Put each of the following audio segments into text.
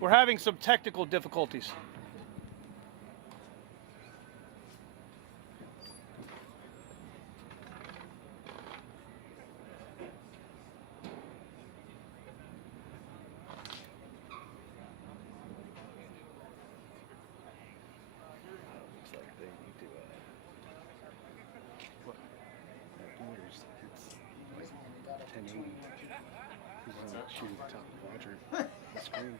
We're having some technical difficulties. Shooting the top quadrant the screen.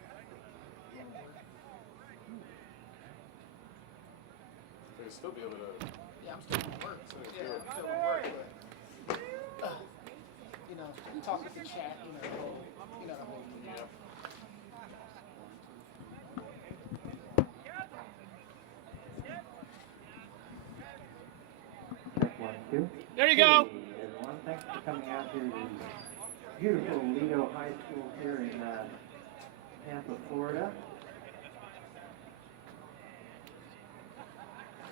So you'll still be able to. Yeah, I'm still at work. Yeah, I'm still at work. But, you know, talk with the chat, you know the whole thing. Yeah. Check 1, 2. There you go. Hey, everyone. Thanks for coming out here to beautiful Lido High School here in Tampa, Florida.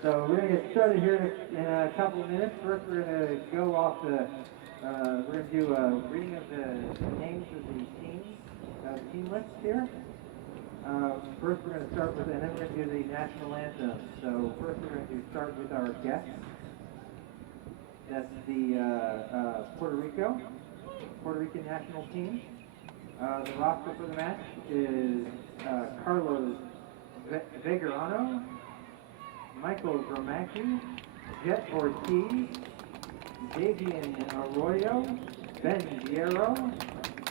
So we're going to get started here in a couple of minutes. First, we're going to go off the, we're going to do a reading of the names of the team lists here. First, we're going to start with, and then we're going to do the national anthem. So first, we're going to start with our guests. That's the Puerto Rican national team. The roster for the match is Carlos Vegarano, Michael Gromacki, Jet Ortiz, Davian Arroyo, Ben Diero,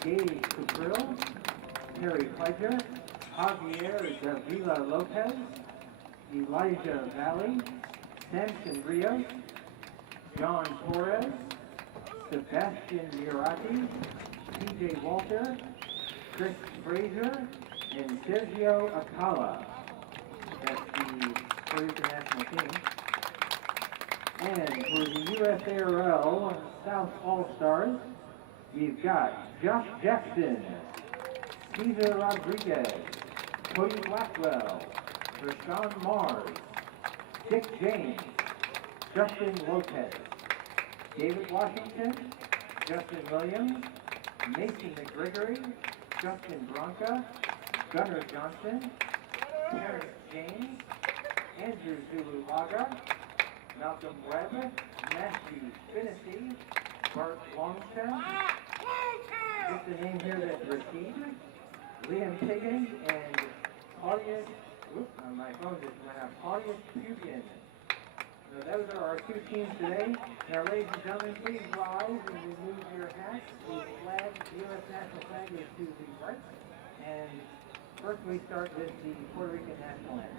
Gabe Cabril, Terry Pledger, Javier Davila Lopez, Elijah Valley, Samson Rios, John Torres, Sebastian Murati, TJ Walter, Chris Fraser, and Sergio Acala. That's the Puerto Rican national team. And for the USARL South All-Stars, we've got Josh Jackson, Cesar Rodriguez, Cody Blackwell, Rashawn Mars, Dick James, Justin Lopez, David Washington, Justin Williams, Mason McGregory, Justin Bronca, Gunnar Johnson, Terrence James, Andrew Zuluaga, Malcolm Webb, Matthew Spinacy, Bart Longton, just a name here that's received, Liam Higgins, and Claudius, my phone just went out, Claudius Pubian. So those are our two teams today. Now, ladies and gentlemen, please rise and remove your hats. The flag, the U.S. national flag, is to the right. And first, we start with the Puerto Rican national anthem.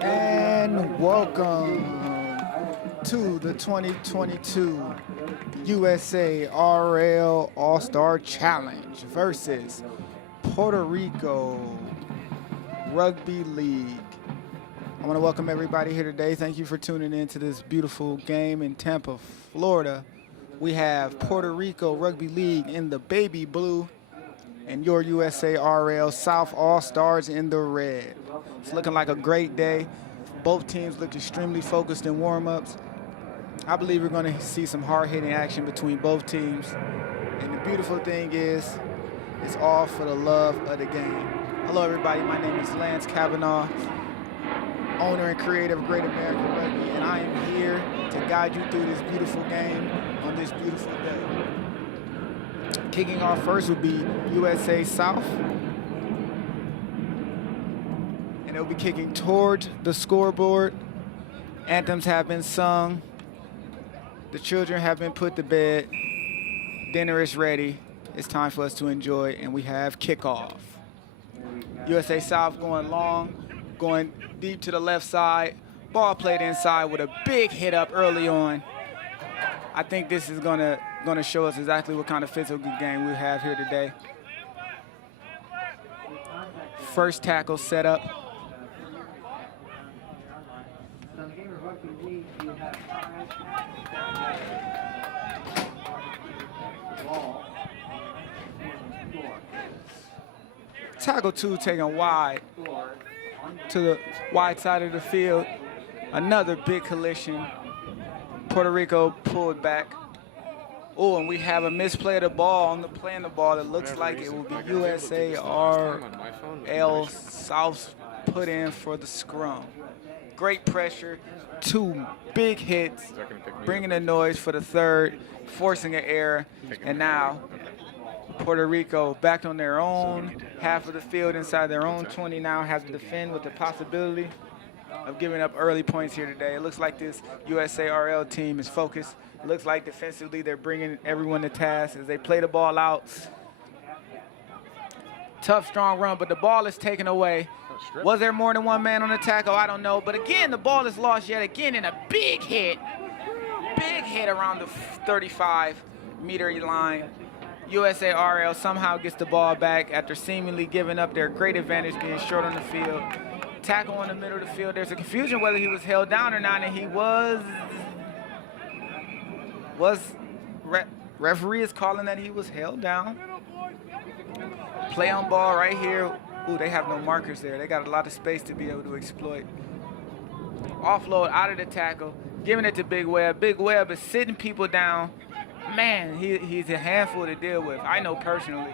And welcome to the 2022 USARL All-Star Challenge versus Puerto Rico Rugby League. I want to welcome everybody here today. Thank you for tuning in to this beautiful game in Tampa, Florida. We have Puerto Rico Rugby League in the baby blue and your USARL South All-Stars in the red. It's looking like a great day. Both teams look extremely focused in warm-ups. I believe we're going to see some hard-hitting action between both teams. And the beautiful thing is, it's all for the love of the game. Hello, everybody. My name is Lance Kavanaugh, owner and creator of Great American Rugby, and I am here to guide you through this beautiful game on this beautiful day. Kicking off first will be USA South. And they'll be kicking toward the scoreboard. Anthems have been sung. The children have been put to bed. Dinner is ready. It's time for us to enjoy, and we have kickoff. USA South going long, going deep to the left side. Ball played inside with a big hit up early on. I think this is gonna show us exactly what kind of physical game we have here today. First tackle set up. Tackle 2 taken wide to the wide side of the field. Another big collision. Puerto Rico pulled back. Oh, and we have a misplay of the ball on the play of the ball. That looks like it will be USARL South put in for the scrum. Great pressure, 2 big hits, bringing the noise for the third, forcing an error, and now Puerto Rico back on their own half of the field inside their own 20 now has to defend with the possibility of giving up early points here today. It looks like this USARL team is focused. It looks like defensively they're bringing everyone to task as they play the ball out. Tough, strong run, but the ball is taken away. Was there more than one man on the tackle? I don't know. But again, the ball is lost yet again in a big hit around the 35-meter line. USARL somehow gets the ball back after seemingly giving up their great advantage being short on the field. Tackle in the middle of the field. There's a confusion whether he was held down or not, and he was. Referee is calling that he was held down. Play on ball right here. Ooh, they have no markers there. They got a lot of space to be able to exploit. Offload out of the tackle, giving it to Big Webb. Big Webb is sitting people down. Man, he's a handful to deal with. I know personally,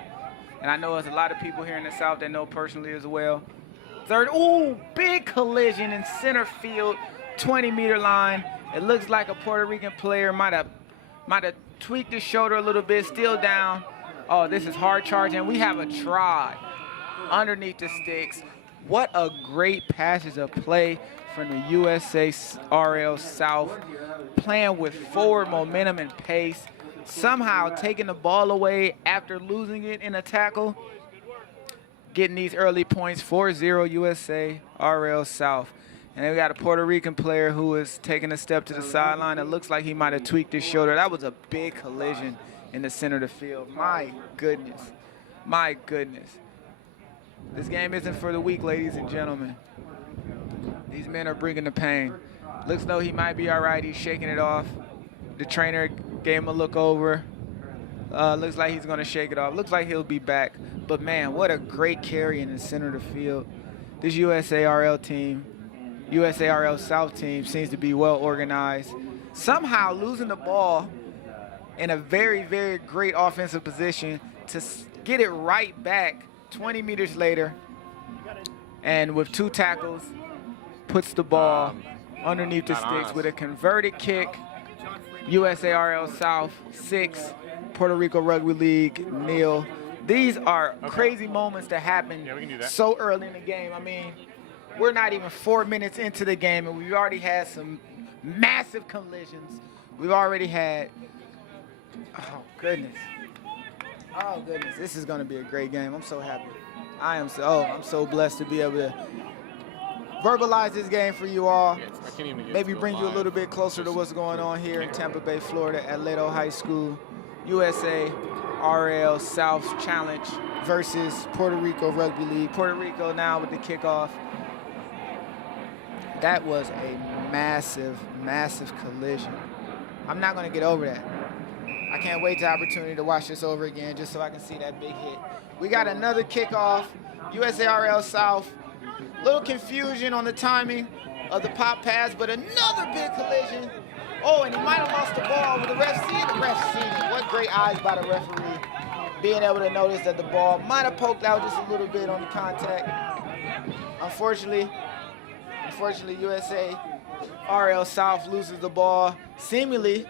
and I know there's a lot of people here in the South that know personally as well. Third, ooh, big collision in center field, 20-meter line. It looks like a Puerto Rican player might have tweaked his shoulder a little bit, still down. Oh, this is hard charging. We have a try underneath the sticks. What a great passage of play from the USARL South, playing with forward momentum and pace, somehow taking the ball away after losing it in a tackle, getting these early points, 4-0 USARL South. And then we got a Puerto Rican player who is taking a step to the sideline. It looks like he might have tweaked his shoulder. That was a big collision in the center of the field. My goodness. My goodness. This game isn't for the weak, ladies and gentlemen. These men are bringing the pain. Looks though he might be all right. He's shaking it off. The trainer gave him a look over. Looks like he's going to shake it off. Looks like he'll be back. But, man, what a great carry in the center of the field. This USARL team, USARL South team, seems to be well organized. Somehow losing the ball in a very, very great offensive position to get it right back 20 meters later. And with 2 tackles, puts the ball underneath the sticks with a converted kick. USARL South 6, Puerto Rico Rugby League 0. These are crazy moments that happen so early in the game. I mean, we're not even 4 minutes into the game, and we've already had some massive collisions. We've already had, oh goodness, this is going to be a great game. I'm so happy. I'm so blessed to be able to verbalize this game for you all. Maybe bring you a little bit closer to what's going on here in Tampa Bay, Florida, at Leto High School. USARL South Challenge versus Puerto Rico Rugby League. Puerto Rico now with the kickoff. That was a massive, massive collision. I'm not going to get over that. I can't wait the opportunity to watch this over again just so I can see that big hit. We got another kickoff, USARL South. Little confusion on the timing of the pop pass, but another big collision. Oh, and he might have lost the ball. With the ref see it? The ref seen it. What great eyes by the referee. Being able to notice that the ball might have poked out just a little bit on the contact. Unfortunately, USARL South loses the ball, seemingly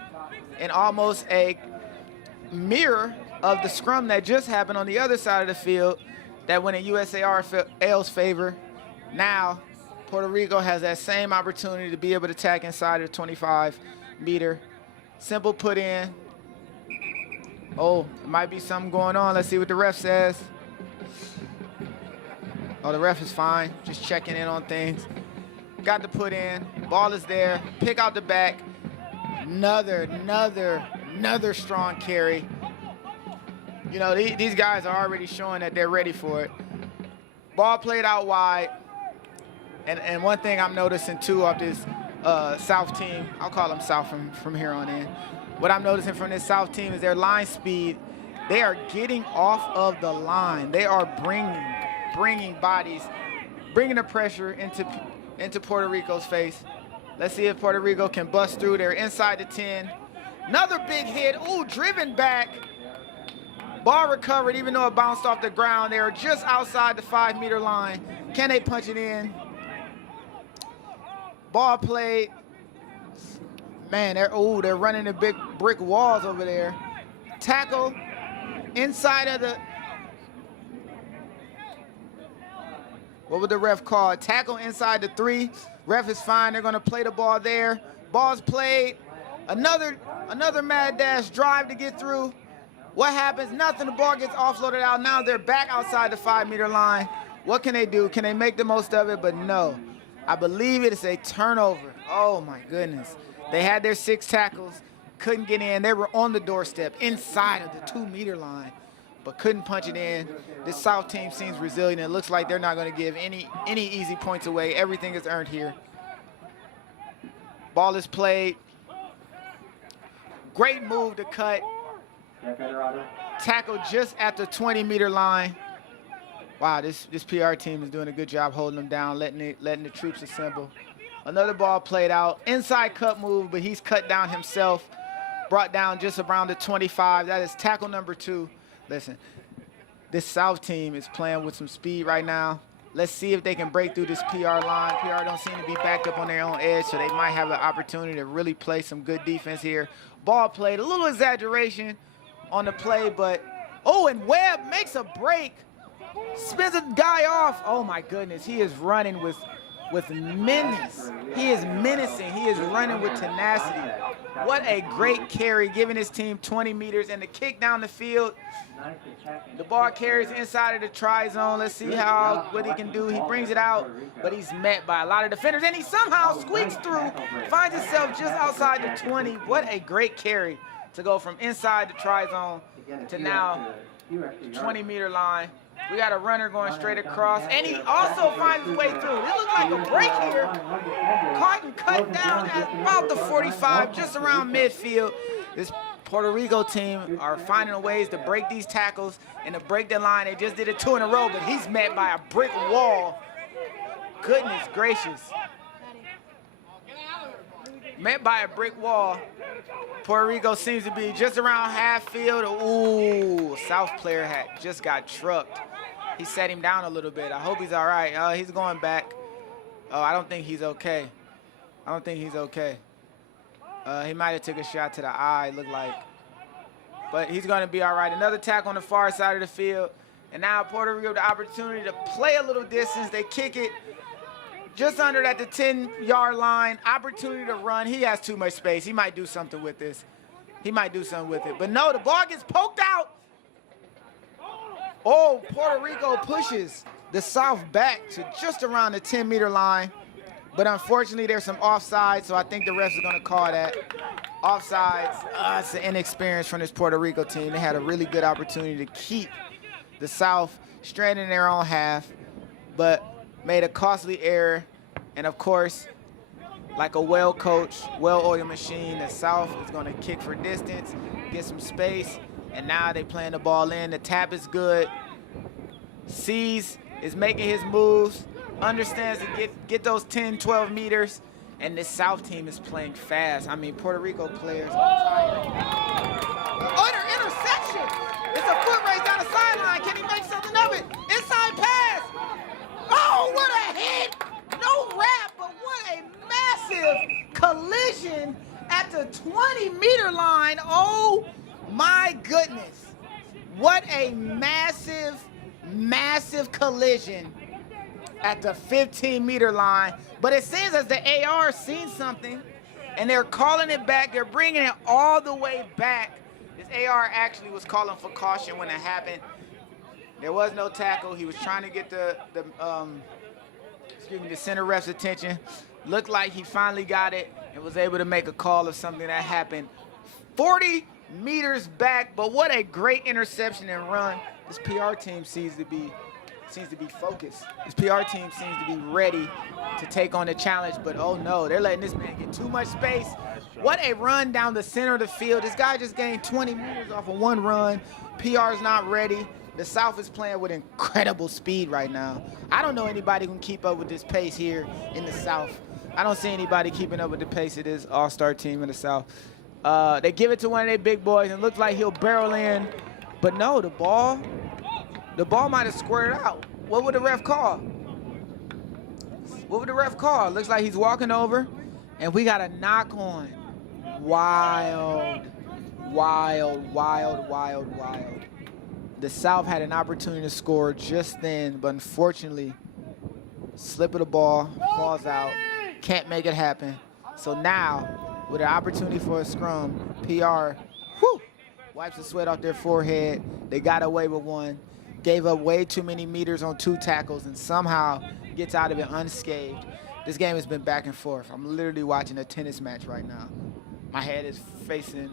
in almost a mirror of the scrum that just happened on the other side of the field that went in USARL's favor. Now, Puerto Rico has that same opportunity to be able to attack inside of the 25-meter. Simple put in. Oh, there might be something going on. Let's see what the ref says. Oh, the ref is fine. Just checking in on things. Got the put in. Ball is there. Pick out the back. Another strong carry. You know, these guys are already showing that they're ready for it. Ball played out wide. And one thing I'm noticing, too, of this South team, I'll call them South from here on in. What I'm noticing from this South team is their line speed. They are getting off of the line. They are bringing bodies, bringing the pressure into Puerto Rico's face. Let's see if Puerto Rico can bust through. They're inside the 10. Another big hit. Ooh, driven back. Ball recovered even though it bounced off the ground. They are just outside the 5-meter line. Can they punch it in? Ball played. Man, they're running the big brick walls over there. Tackle inside of the, what would the ref call it? Tackle inside the 3. Ref is fine. They're going to play the ball there. Ball's played. Another mad dash drive to get through. What happens? Nothing. The ball gets offloaded out. Now they're back outside the 5-meter line. What can they do? Can they make the most of it? But no. I believe it is a turnover. Oh, my goodness. They had their 6 tackles, couldn't get in. They were on the doorstep inside of the 2-meter line, but couldn't punch it in. This South team seems resilient. It looks like they're not going to give any easy points away. Everything is earned here. Ball is played. Great move to cut. Tackle just at the 20-meter line. Wow, this PR team is doing a good job holding them down, letting the troops assemble. Another ball played out. Inside cut move, but he's cut down himself. Brought down just around the 25. That is tackle number 2. Listen, this South team is playing with some speed right now. Let's see if they can break through this PR line. PR don't seem to be backed up on their own edge, so they might have an opportunity to really play some good defense here. Ball played. A little exaggeration on the play, but, oh, and Webb makes a break. Spins a guy off. Oh, my goodness. He is running with menace. He is menacing. He is running with tenacity. What a great carry, giving his team 20 meters and the kick down the field. The ball carries inside of the try zone. Let's see what he can do. He brings it out, but he's met by a lot of defenders, and he somehow squeaks through, finds himself just outside the 20. What a great carry to go from inside the try zone to now 20-meter line. We got a runner going straight across, and he also finds his way through. It looks like a break here. Caught and cut down at about the 45, just around midfield. This Puerto Rico team are finding ways to break these tackles and to break the line. They just did it 2 in a row, but he's met by a brick wall. Goodness gracious. Met by a brick wall. Puerto Rico seems to be just around half field. Ooh, South player just got trucked. He set him down a little bit. I hope he's all right. He's going back. Oh, I don't think he's okay. He might have took a shot to the eye, looked like. But he's going to be all right. Another tackle on the far side of the field. And now Puerto Rico the opportunity to play a little distance. They kick it just under at the 10-yard line. Opportunity to run. He has too much space. He might do something with this. But no, the ball gets poked out. Oh, Puerto Rico pushes the South back to just around the 10-meter line. But unfortunately, there's some offsides, so I think the refs are going to call that. Offsides, it's an inexperience from this Puerto Rico team. They had a really good opportunity to keep the South stranded in their own half, but made a costly error. And, of course, like a well-coached, well-oiled machine. The South is going to kick for distance, get some space, and now they playing the ball in. The tap is good. Sees is making his moves, understands to get those 10, 12 meters, and this South team is playing fast. I mean, Puerto Rico players are tired. Oh, interception! It's a foot race down the sideline. Can he make something of it? Inside pass! Oh, what a hit! No wrap, but what a massive collision at the 20-meter line. Oh, my goodness. What a massive collision at the 15-meter line. But it seems as the AR seen something, and they're calling it back. They're bringing it all the way back. This AR actually was calling for caution when it happened. There was no tackle. He was trying to get the center ref's attention. Looked like he finally got it and was able to make a call of something that happened 40 meters back. But what a great interception and run. This PR team seems to be focused. This PR team seems to be ready to take on the challenge, but oh no, they're letting this man get too much space. What a run down the center of the field. This guy just gained 20 meters off of one run. PR is not ready. The South is playing with incredible speed right now. I don't know anybody who can keep up with this pace here in the South. I don't see anybody keeping up with the pace of this all-star team in the South. They give it to one of their big boys and looks like he'll barrel in, but no, the ball might have squared out. What would the ref call? What would the ref call? Looks like he's walking over, and we got a knock on. Wild. The South had an opportunity to score just then, but unfortunately, slip of the ball, falls out, can't make it happen. So now, with an opportunity for a scrum, PR, wipes the sweat off their forehead. They got away with one, gave up way too many meters on 2 tackles, and somehow gets out of it unscathed. This game has been back and forth. I'm literally watching a tennis match right now. My head is facing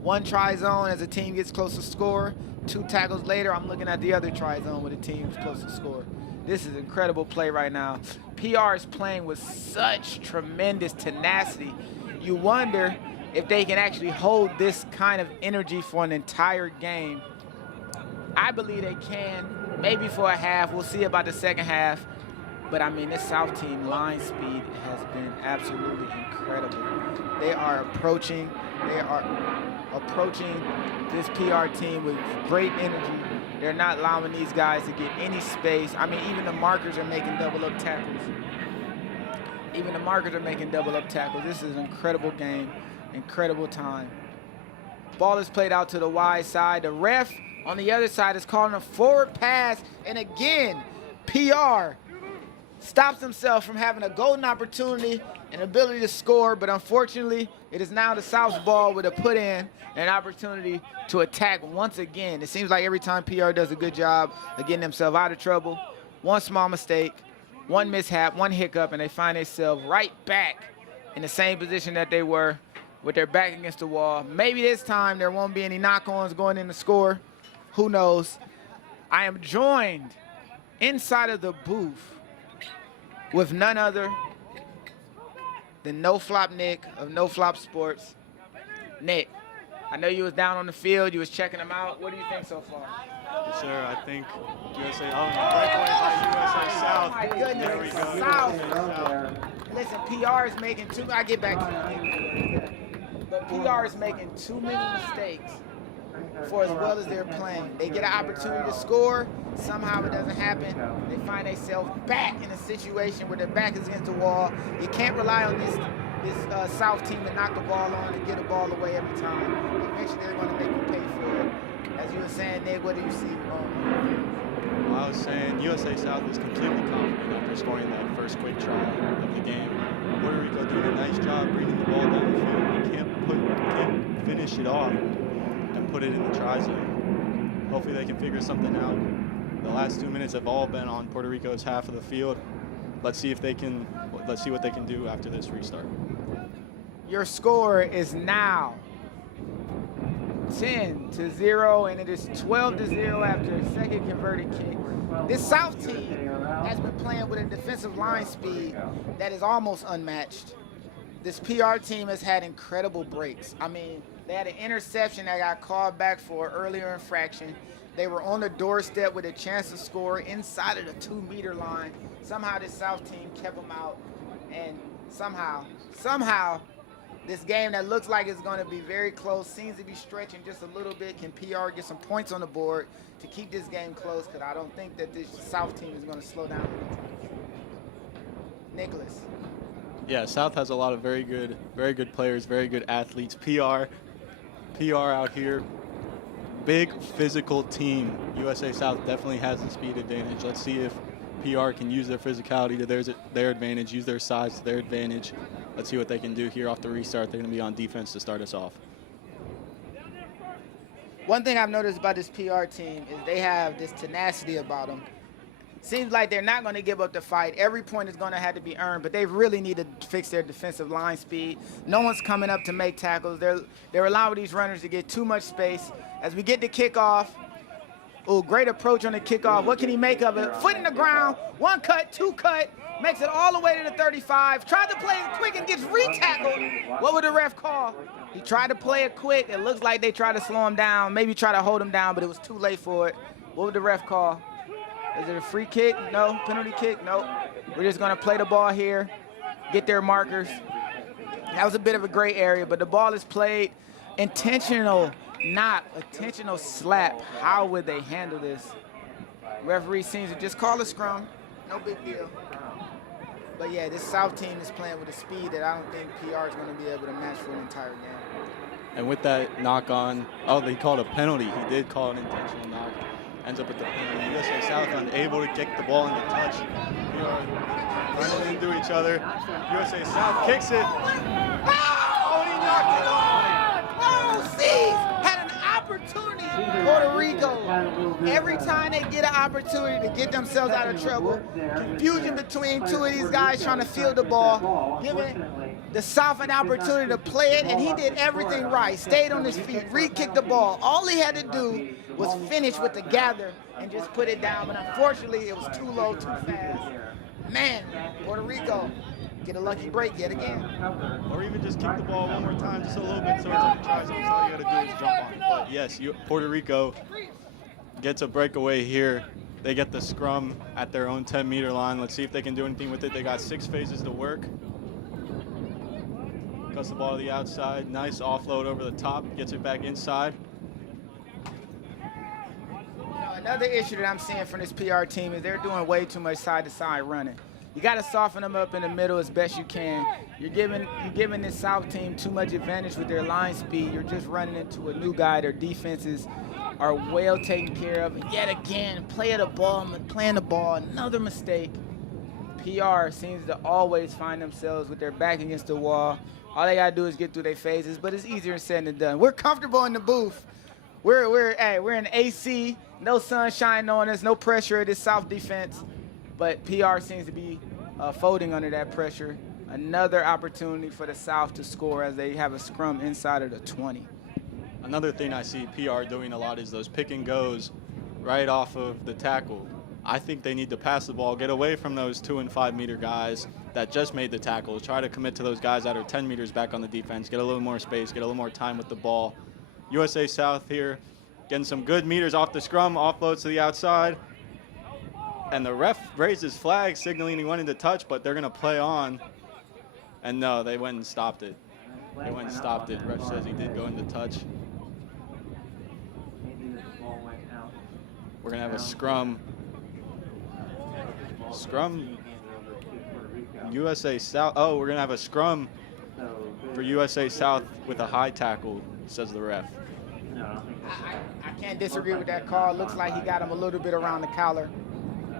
one try zone as the team gets close to score. 2 tackles later, I'm looking at the other try zone where the team's close to score. This is incredible play right now. PR is playing with such tremendous tenacity. You wonder if they can actually hold this kind of energy for an entire game. I believe they can, maybe for a half. We'll see about the second half. But I mean, this South team line speed has been absolutely incredible. They are approaching this PR team with great energy. They're not allowing these guys to get any space. I mean, even the markers are making double up tackles. This is an incredible game, incredible time. Ball is played out to the wide side. The ref on the other side is calling a forward pass, and again, PR stops himself from having a golden opportunity and ability to score, but unfortunately, it is now the South's ball with a put in and an opportunity to attack once again. It seems like every time PR does a good job of getting themselves out of trouble, one small mistake, one mishap, one hiccup, and they find themselves right back in the same position that they were with their back against the wall. Maybe this time there won't be any knock-ons going in the score. Who knows? I am joined inside of the booth with none other than No Flop Nick of No Flop Sports. Nick, I know you was down on the field, you was checking them out. What do you think so far? Yes, sir. I think USA. USA South. Oh my goodness, there we go. South. Listen, PR is making I get back to you. But PR is making too many mistakes for as well as they're playing. They get an opportunity to score, somehow it doesn't happen. They find themselves back in a situation where their back is against the wall. You can't rely on this South team to knock the ball on and get a ball away every time. Eventually they're going to make you pay for it. As you were saying, Nick, what do you see wrong? Well, I was saying USA South is completely confident after scoring that first quick try of the game. Puerto Rico doing a nice job bringing the ball down the field. You can't finish it off and put it in the try zone. Hopefully they can figure something out. The last 2 minutes have all been on Puerto Rico's half of the field. Let's see what they can do after this restart. Your score is now 10-0, and it is 12-0 after a second converted kick. This South team has been playing with a defensive line speed that is almost unmatched. this PR team has had incredible breaks. I mean, they had an interception that got called back for earlier infraction. They were on the doorstep with a chance to score inside of the 2-meter line. Somehow this South team kept them out, and somehow, this game that looks like it's going to be very close seems to be stretching just a little bit. Can PR get some points on the board to keep this game close? Because I don't think that this South team is going to slow down anytime soon. Nicholas. Yeah, South has a lot of very good players, very good athletes. PR out here, big physical team. USA South definitely has the speed advantage. Let's see if PR can use their physicality to their advantage, use their size to their advantage. Let's see what they can do here off the restart. They're going to be on defense to start us off. One thing I've noticed about this PR team is they have this tenacity about them. Seems like they're not going to give up the fight. Every point is going to have to be earned, but they really need to fix their defensive line speed. No one's coming up to make tackles. They're allowing these runners to get too much space. As we get the kickoff, oh, great approach on the kickoff. What can he make of it? Foot in the ground, 1 cut, 2 cut, makes it all the way to the 35. Tried to play it quick and gets re-tackled. What would the ref call? He tried to play it quick. It looks like they tried to slow him down, maybe try to hold him down, but it was too late for it. What would the ref call? Is it a free kick? No. Penalty kick? No. We're just going to play the ball here, get their markers. That was a bit of a gray area, but the ball is played. Intentional knock, intentional slap. How would they handle this? Referee seems to just call a scrum. No big deal. But yeah, this South team is playing with a speed that I don't think PR is going to be able to match for an entire game. And with that knock on, oh, they called a penalty. He did call an intentional knock. Ends up with the penalty. USA South unable to kick the ball into touch. Running into each other. USA South kicks it. Oh, he knocked it off. Oh, C's had an opportunity. Puerto Rico, every time they get an opportunity to get themselves out of trouble, confusion between two of these guys trying to field the ball, giving the South an opportunity to play it, and he did everything right. Stayed on his feet, re-kicked the ball. All he had to do was finish with the gather and just put it down, but unfortunately it was too low, too fast. Man, Puerto Rico, get a lucky break yet again. Or even just kick the ball one more time, just a little bit so it's on the try zone. All you got to do is jump on it. But yes, Puerto Rico gets a breakaway here. They get the scrum at their own 10-meter line. Let's see if they can do anything with it. They got 6 phases to work. Cuts the ball to the outside. Nice offload over the top. Gets it back inside. Another issue that I'm seeing from this PR team is they're doing way too much side-to-side running. You got to soften them up in the middle as best you can. You're giving this South team too much advantage with their line speed. You're just running into a new guy. Their defenses are well taken care of. And yet again, playing the ball, another mistake. PR seems to always find themselves with their back against the wall. All they got to do is get through their phases, but it's easier said than done. We're comfortable in the booth. We're in AC, no sunshine on us, no pressure at this South defense. But PR seems to be folding under that pressure. Another opportunity for the South to score as they have a scrum inside of the 20. Another thing I see PR doing a lot is those pick and goes right off of the tackle. I think they need to pass the ball, get away from those 2- and 5-meter guys that just made the tackle. Try to commit to those guys that are 10 meters back on the defense, get a little more space, get a little more time with the ball. USA South here getting some good meters off the scrum, offloads to the outside. And the ref raised his flag, signaling he wanted to touch, but they're going to play on. And no, they went and stopped it. They went and stopped it. Ref says he did go into touch. We're going to have a scrum. Scrum. USA South. Oh, we're going to have a scrum for USA South with a high tackle, says the ref. I can't disagree with that call. Looks like he got him a little bit around the collar.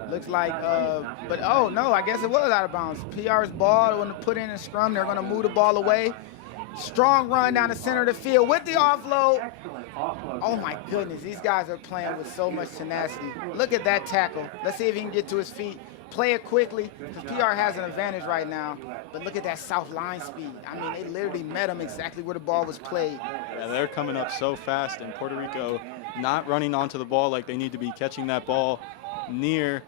Looks like, but oh no, I guess it was out of bounds. PR's ball, when to put in a scrum, they're going to move the ball away. Strong run down the center of the field with the offload. Oh my goodness, these guys are playing with so much tenacity. Look at that tackle. Let's see if he can get to his feet. Play it quickly, because PR has an advantage right now. But look at that South line speed. I mean, they literally met him exactly where the ball was played. Yeah, they're coming up so fast, and Puerto Rico not running onto the ball like they need to be, catching that ball near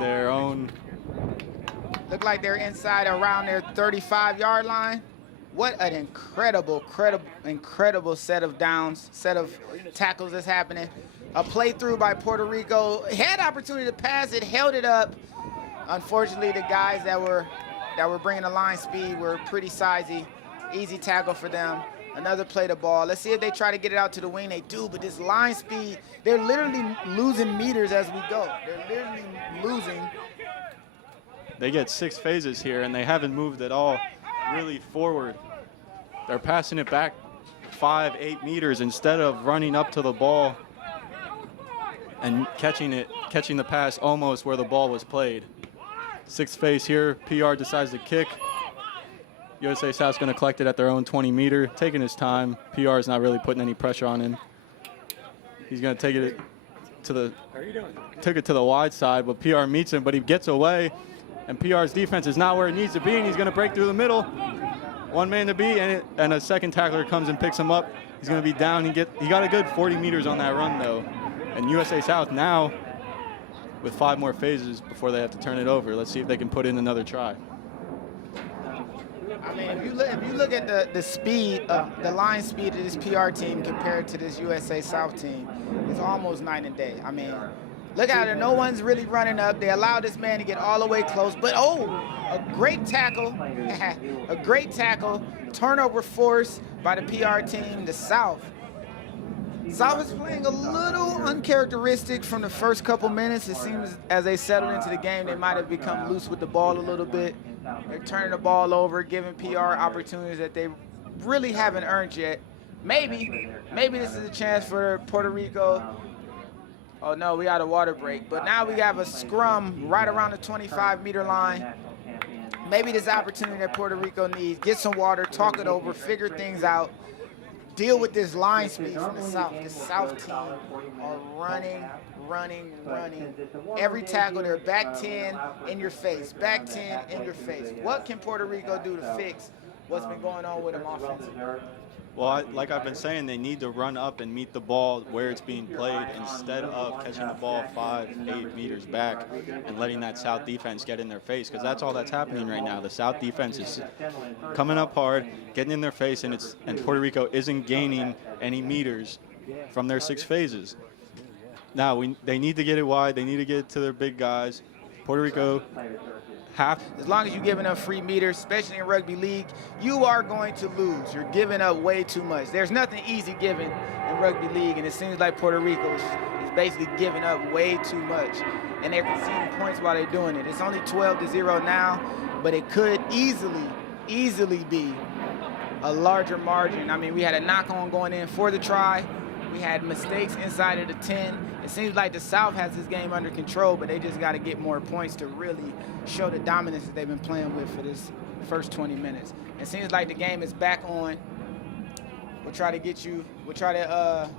their own Look like they're inside around their 35-yard line. What an incredible set of downs, set of tackles that's happening. A play through by Puerto Rico. Had opportunity to pass it, held it up. Unfortunately, the guys that were bringing the line speed were pretty sizey. Easy tackle for them. Another play the ball. Let's see if they try to get it out to the wing. They do, but this line speed, they're literally losing meters as we go. They're literally losing. They get 6 phases here, and they haven't moved at all really forward. They're passing it back 5-8 meters instead of running up to the ball and catching the pass almost where the ball was played. 6th phase here. PR decides to kick. USA South's going to collect it at their own 20-meter, taking his time. PR is not really putting any pressure on him. He's going to take it to the wide side, but PR meets him, but he gets away, and PR's defense is not where it needs to be, and he's going to break through the middle. One man to beat, and a second tackler comes and picks him up. He's going to be down. He got a good 40 meters on that run, though. And USA South now with 5 more phases before they have to turn it over. Let's see if they can put in another try. I mean, if you look at the speed, the line speed of this PR team compared to this USA South team, it's almost night and day. I mean, look at it. No one's really running up. They allow this man to get all the way close. But, a great tackle. A great tackle. Turnover force by the PR team, the South. South is playing a little uncharacteristic from the first couple minutes. It seems as they settled into the game, they might have become loose with the ball a little bit. They're turning the ball over, giving PR opportunities that they really haven't earned yet. Maybe this is a chance for Puerto Rico. Oh no, we got a water break. But now we have a scrum right around the 25-meter line. Maybe this opportunity that Puerto Rico needs. Get some water, talk it over, figure things out. Deal with this line speed from the South. The South team are running. Every tackle, they're back 10 in your face, back 10 in your face. What can Puerto Rico do to fix what's been going on with them offensively? Well, like I've been saying, they need to run up and meet the ball where it's being played instead of catching the ball 5-8 meters back and letting that South defense get in their face, because that's all that's happening right now. The South defense is coming up hard, getting in their face, and Puerto Rico isn't gaining any meters from their 6 phases. Now, they need to get it wide. They need to get it to their big guys. Puerto Rico as long as you're giving up free meters, especially in rugby league, you are going to lose. You're giving up way too much. There's nothing easy given in rugby league, and it seems like Puerto Rico is basically giving up way too much, and they're conceding points while they're doing it. It's only 12-0 now, but it could easily be a larger margin. I mean, we had a knock-on going in for the try. We had mistakes inside of the 10. It seems like the South has this game under control, but they just got to get more points to really show the dominance that they've been playing with for this first 20 minutes. It seems like the game is back on. We'll try to get a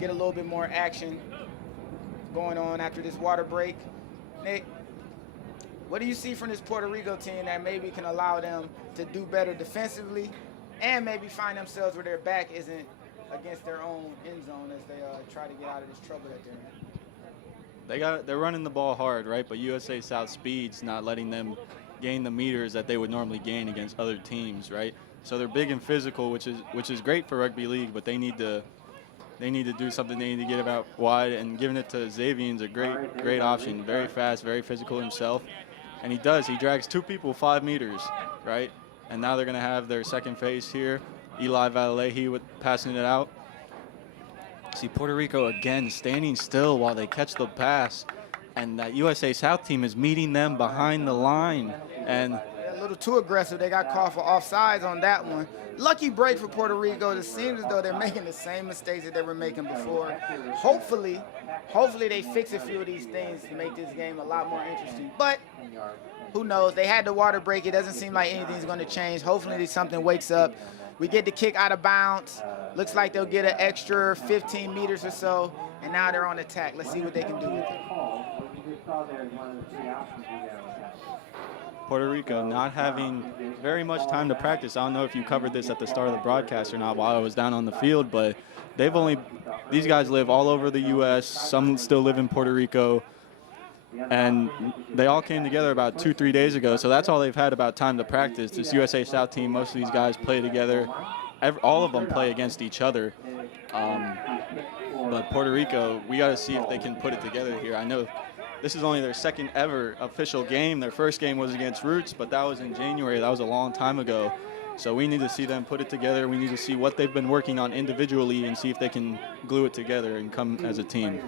little bit more action going on after this water break. Nick, what do you see from this Puerto Rico team that maybe can allow them to do better defensively and maybe find themselves where their back isn't against their own end zone as they try to get out of this trouble that they're in? They're running the ball hard, right? But USA South speed's not letting them gain the meters that they would normally gain against other teams, right? So they're big and physical, which is great for rugby league, but they need to do something. They need to get it out wide, and giving it to Xavier's a great option. Very fast, very physical himself, and he drags 2 people 5 meters, right? And now they're going to have their second phase here. Eli Vallejo passing it out. See Puerto Rico again standing still while they catch the pass, and that USA South team is meeting them behind the line. And a little too aggressive. They got called for offsides on that one. Lucky break for Puerto Rico. It seems as though they're making the same mistakes that they were making before. Hopefully they fix a few of these things to make this game a lot more interesting. But who knows? They had the water break. It doesn't seem like anything's going to change. Hopefully something wakes up. We get the kick out of bounds. Looks like they'll get an extra 15 meters or so, and now they're on attack. Let's see what they can do with it. Puerto Rico not having very much time to practice. I don't know if you covered this at the start of the broadcast or not while I was down on the field, but these guys live all over the U.S. Some still live in Puerto Rico. And they all came together about 2-3 days ago, so that's all they've had about time to practice. This USA South team, most of these guys play together. All of them play against each other. But Puerto Rico, we got to see if they can put it together here. I know this is only their second ever official game. Their first game was against Roots, but that was in January. That was a long time ago. So we need to see them put it together. We need to see what they've been working on individually and see if they can glue it together and come as a team.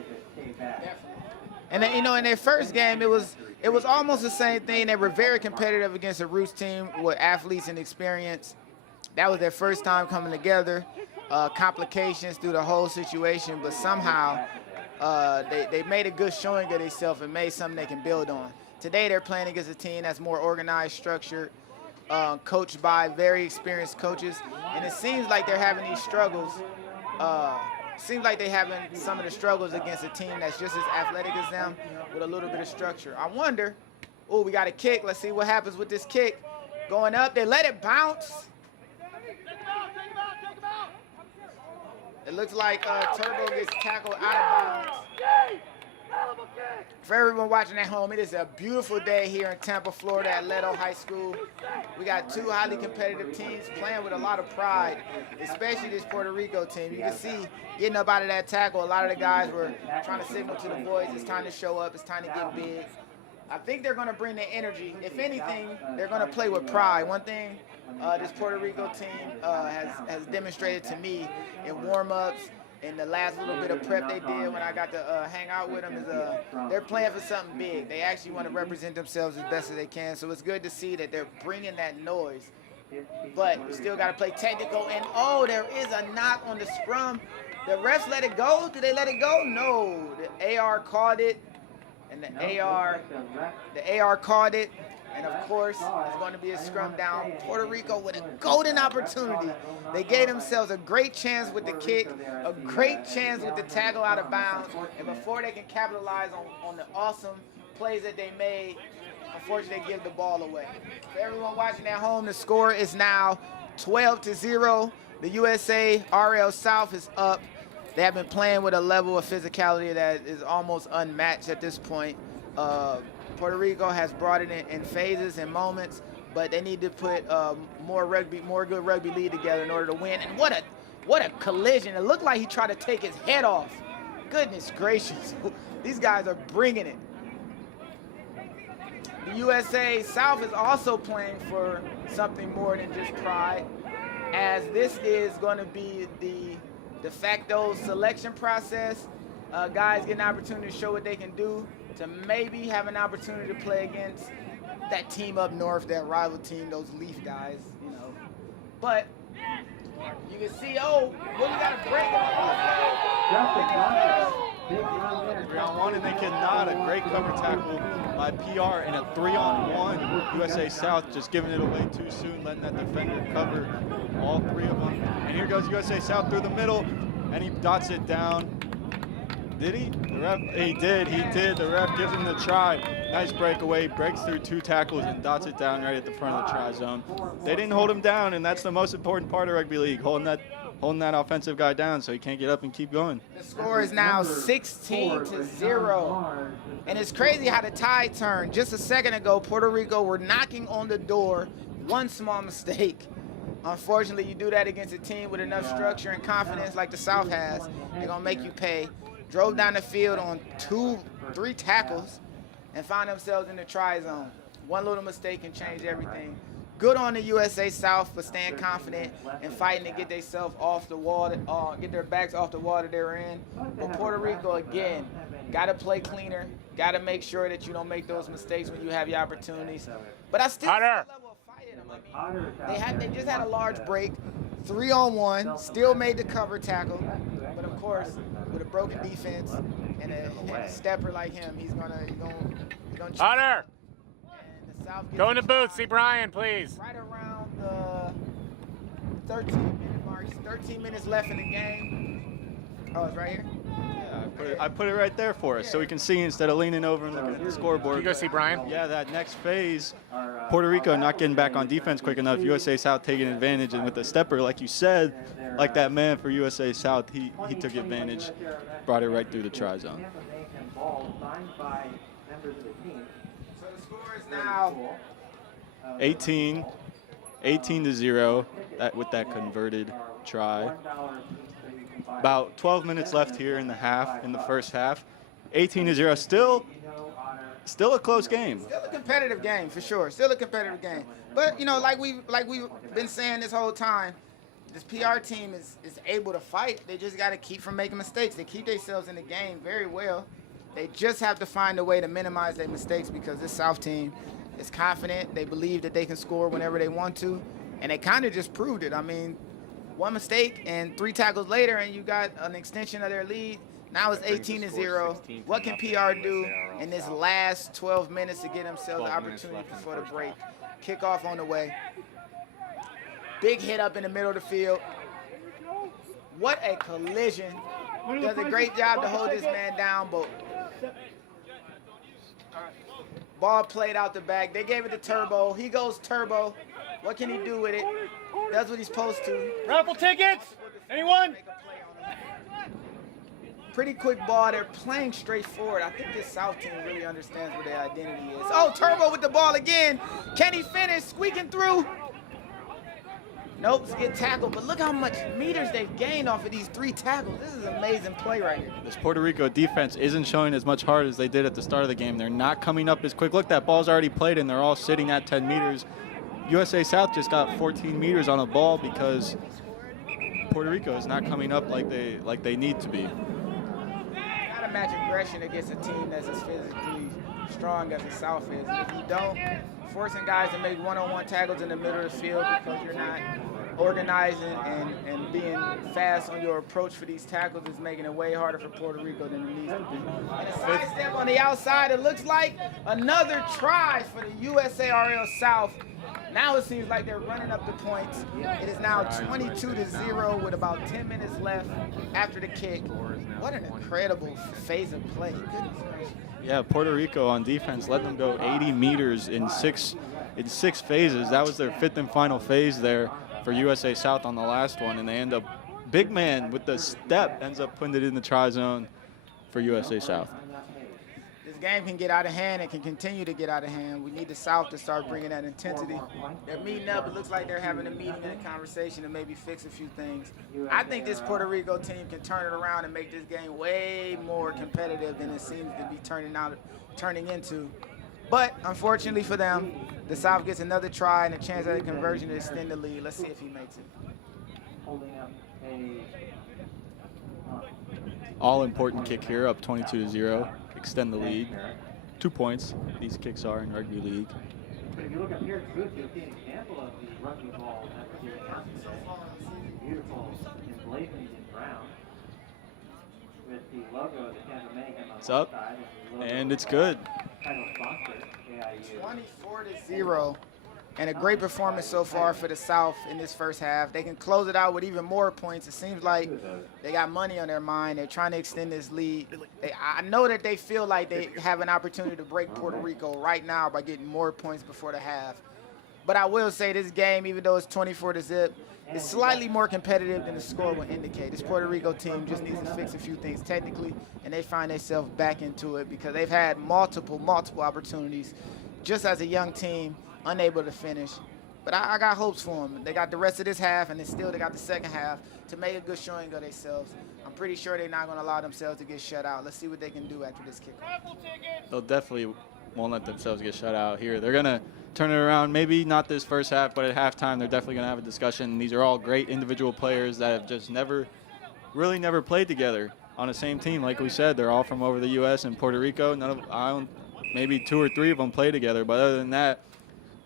And then, you know, in their first game, it was almost the same thing. They were very competitive against a Roots team with athletes and experience. That was their first time coming together. Complications through the whole situation, but somehow they made a good showing of themselves and made something they can build on. Today they're playing against a team that's more organized, structured, coached by very experienced coaches, and it seems like they're having these struggles. Seems like they're having some of the struggles against a team that's just as athletic as them with a little bit of structure. I wonder, oh, we got a kick. Let's see what happens with this kick. Going up, they let it bounce. It looks like Turbo gets tackled out of bounds. For everyone watching at home, it is a beautiful day here in Tampa, Florida at Leto High School. We got two highly competitive teams playing with a lot of pride, especially this Puerto Rico team. You can see getting up out of that tackle, a lot of the guys were trying to signal to the boys, it's time to show up, it's time to get big. I think they're going to bring the energy. If anything, they're going to play with pride. One thing this Puerto Rico team has demonstrated to me in warm-ups, and the last little bit of prep they did when I got to hang out with them is they're playing for something big. They actually want to represent themselves as best as they can. So it's good to see that they're bringing that noise. But we still got to play technical. And, oh, there is a knock on the scrum. The refs let it go. Did they let it go? No. The AR called it. And the AR called it. And, of course, it's going to be a scrum down. Puerto Rico with a golden opportunity. They gave themselves a great chance with the kick, a great chance with the tackle out of bounds. And before they can capitalize on the awesome plays that they made, unfortunately, they give the ball away. For everyone watching at home, the score is now 12-0. The USARL South is up. They have been playing with a level of physicality that is almost unmatched at this point. Puerto Rico has brought it in phases and moments, but they need to put more good rugby league together in order to win. And what a collision! It looked like he tried to take his head off. Goodness gracious, these guys are bringing it. The USA South is also playing for something more than just pride, as this is going to be the de facto selection process. Guys get an opportunity to show what they can do, to maybe have an opportunity to play against that team up north, that rival team, those Leaf guys, you know. But you can see, oh, well, you got to break it. 3-on-1, and they cannot. A great cover tackle by PR, and a 3-on-1. USA South just giving it away too soon, letting that defender cover all three of them. And here goes USA South through the middle, and he dots it down. Did he? The ref, he did. The ref gives him the try. Nice breakaway, breaks through two tackles and dots it down right at the front of the try zone. They didn't hold him down, and that's the most important part of rugby league, holding that offensive guy down so he can't get up and keep going. The score is now 16-0. And it's crazy how the tide turned. Just a second ago, Puerto Rico were knocking on the door. One small mistake. Unfortunately, you do that against a team with enough structure and confidence like the South has, they're going to make you pay. Drove down the field on 2-3 tackles and found themselves in the try zone. One little mistake can change everything. Good on the USA South for staying confident and fighting to get themselves off the wall, get their backs off the wall that they're in. But Puerto Rico, again, got to play cleaner. Got to make sure that you don't make those mistakes when you have your opportunities. But I still see a level of fight in them. I mean, they just had a large break, 3-on-1, still made the cover tackle. But of course, with a broken defense and a stepper like him, he's gonna Hunter! Go in the booth, time. see Brian, please. Right around the 13-minute mark. 13 minutes left in the game. Oh, it's right here? Yeah, I put it right there for us so we can see instead of leaning over and looking at the scoreboard. You go see Brian? Yeah, that next phase, Puerto Rico not getting back on defense quick enough. USA South taking advantage, and with the stepper, like you said, like that man for USA South, he took advantage, brought it right through the try zone. members of the team. So the score is now 18 to 0 with that converted try. About 12 minutes left here in the first half. 18 to 0, still a close game. still a competitive game for sure. Still a competitive game. But you know, like we've been saying this whole time, this PR team is able to fight. They just got to keep from making mistakes. They keep themselves in the game very well. They just have to find a way to minimize their mistakes because this South team is confident. They believe that they can score whenever they want to, and they kind of just proved it. I mean, one mistake and 3 tackles later, and you got an extension of their lead. Now it's 18 to 0. What can PR do in this last 12 minutes to get themselves the opportunity before the break? Kickoff on the way. Big hit up in the middle of the field. What a collision. Does a great job to hold this man down, but ball played out the back. They gave it to Turbo. He goes Turbo. What can he do with it? Does what he's supposed to. Raffle tickets? Anyone? Pretty quick ball. They're playing straight forward. I think this South team really understands what their identity is. Oh, Turbo with the ball again. Can he finish? Squeaking through. Nope, get tackled. But look how much meters they've gained off of these 3 tackles. This is an amazing play right here. This Puerto Rico defense isn't showing as much heart as they did at the start of the game. They're not coming up as quick. Look, that ball's already played, and they're all sitting at 10 meters. USA South just got 14 meters on a ball because Puerto Rico is not coming up like they need to be. Gotta match aggression against a team that's as physically strong as the South is. And if you don't, forcing guys to make one-on-one tackles in the middle of the field because you're not organizing and being fast on your approach for these tackles is making it way harder for Puerto Rico than it needs to be. And a sidestep on the outside, it looks like another try for the USARL South. Now it seems like they're running up the points. It is now 22 to 0 with about 10 minutes left after the kick. What an incredible phase of play. Goodness gracious. Yeah, Puerto Rico on defense let them go 80 meters in six phases. That was their 5th and final phase there for USA South on the last one, and they end up, big man with the step ends up putting it in the try zone for USA South. This game can get out of hand and can continue to get out of hand. We need the South to start bringing that intensity. They're meeting up. It looks like they're having a meeting and a conversation to maybe fix a few things. I think this Puerto Rico team can turn it around and make this game way more competitive than it seems to be turning into. But unfortunately for them, the South gets another try and a chance at a conversion to extend the lead. Let's see if he makes it. Holding up a All important kick here, up 22 to 0. Extend the lead. 2 points. These kicks are in rugby league. But if you look up here, it's good. You'll see an example of the rugby ball that's being announced today. Beautiful emblazoned in brown with the logo of the Tampa Mayhem on It's the up, side. and it's good. Title sponsor, AIU. 24 to 0. And a great performance so far for the South in this first half. They can close it out with even more points. It seems like they got money on their mind. They're trying to extend this lead. I know that they feel like they have an opportunity to break Puerto Rico right now by getting more points before the half. But I will say this game, even though it's 24 to 0, is slightly more competitive than the score would indicate. This Puerto Rico team just needs to fix a few things technically, and they find themselves back into it because they've had multiple opportunities just as a young team, unable to finish. But I got hopes for them. They got the rest of this half, and then still they got the second half to make a good showing of themselves. I'm pretty sure they're not going to allow themselves to get shut out. Let's see what they can do after this kickoff. They'll definitely won't let themselves get shut out here. They're going to turn it around, maybe not this first half, but at halftime they're definitely going to have a discussion. These are all great individual players that have just never played together on the same team. Like we said, they're all from over the U.S. and Puerto Rico. Maybe 2 or 3 of them play together, but other than that,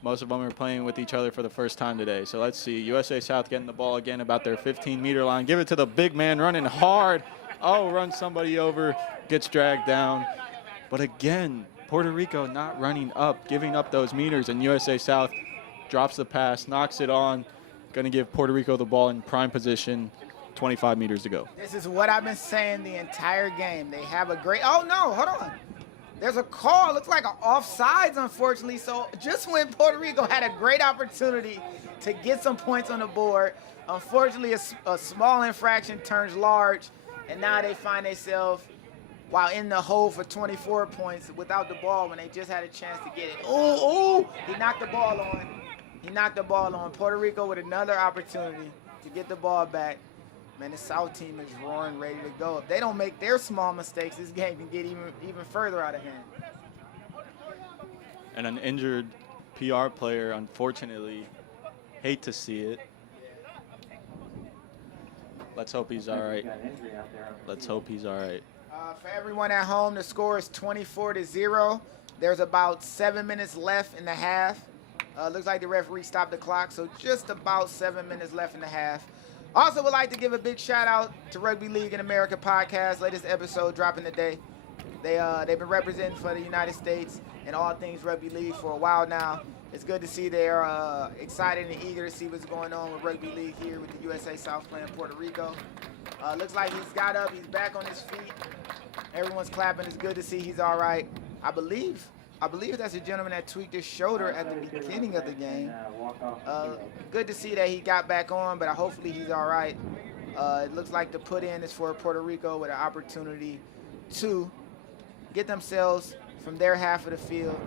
most of them are playing with each other for the first time today. So let's see. USA South getting the ball again about their 15-meter line. Give it to the big man running hard. Oh, runs somebody over, gets dragged down. But again, Puerto Rico not running up, giving up those meters, and USA South drops the pass, knocks it on. Going to give Puerto Rico the ball in prime position, 25 meters to go. This is what I've been saying the entire game. They have a great – oh, no, hold on. There's a call. Looks like an offsides, unfortunately. So just when Puerto Rico had a great opportunity to get some points on the board, unfortunately a small infraction turns large, and now they find themselves while in the hole for 24 points without the ball when they just had a chance to get it. Ooh, he knocked the ball on. He knocked the ball on. Puerto Rico with another opportunity to get the ball back. Man, the South team is roaring, ready to go. If they don't make their small mistakes, this game can get even further out of hand. And an injured PR player, unfortunately. Hate to see it. Let's hope he's all right. Let's hope he's all right. For everyone at home, the score is 24-0. There's about 7 minutes left in the half. Looks like the referee stopped the clock, so just about 7 minutes left in the half. Also would like to give a big shout out to Rugby League in America podcast. Latest episode dropping today. They've been representing for the United States and all things Rugby League for a while now. It's good to see they're excited and eager to see what's going on with Rugby League here with the USA South playing Puerto Rico. Looks like he's got up, he's back on his feet. Everyone's clapping. It's good to see he's all right. I believe that's a gentleman that tweaked his shoulder at the beginning of the game. Good to see that he got back on, but hopefully he's all right. It looks like the put in is for Puerto Rico with an opportunity to get themselves from their half of the field.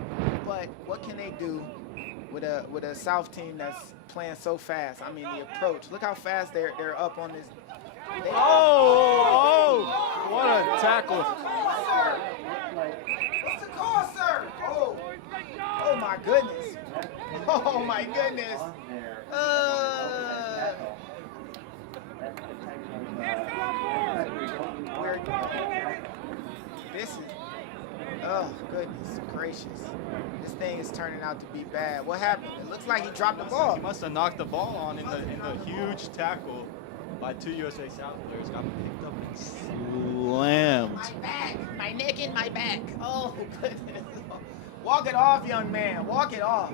But what can they do with a South team that's playing so fast? I mean, the approach. Look how fast they're up on this. What a tackle. What's the call, sir? Oh my goodness. Oh my goodness. This is, oh goodness gracious. This thing is turning out to be bad. What happened? It looks like he dropped the ball. He must have knocked the ball on in the huge tackle by two USA South players. Got picked up and slammed. My back, my neck and my back. Oh goodness. Walk it off, young man. Walk it off.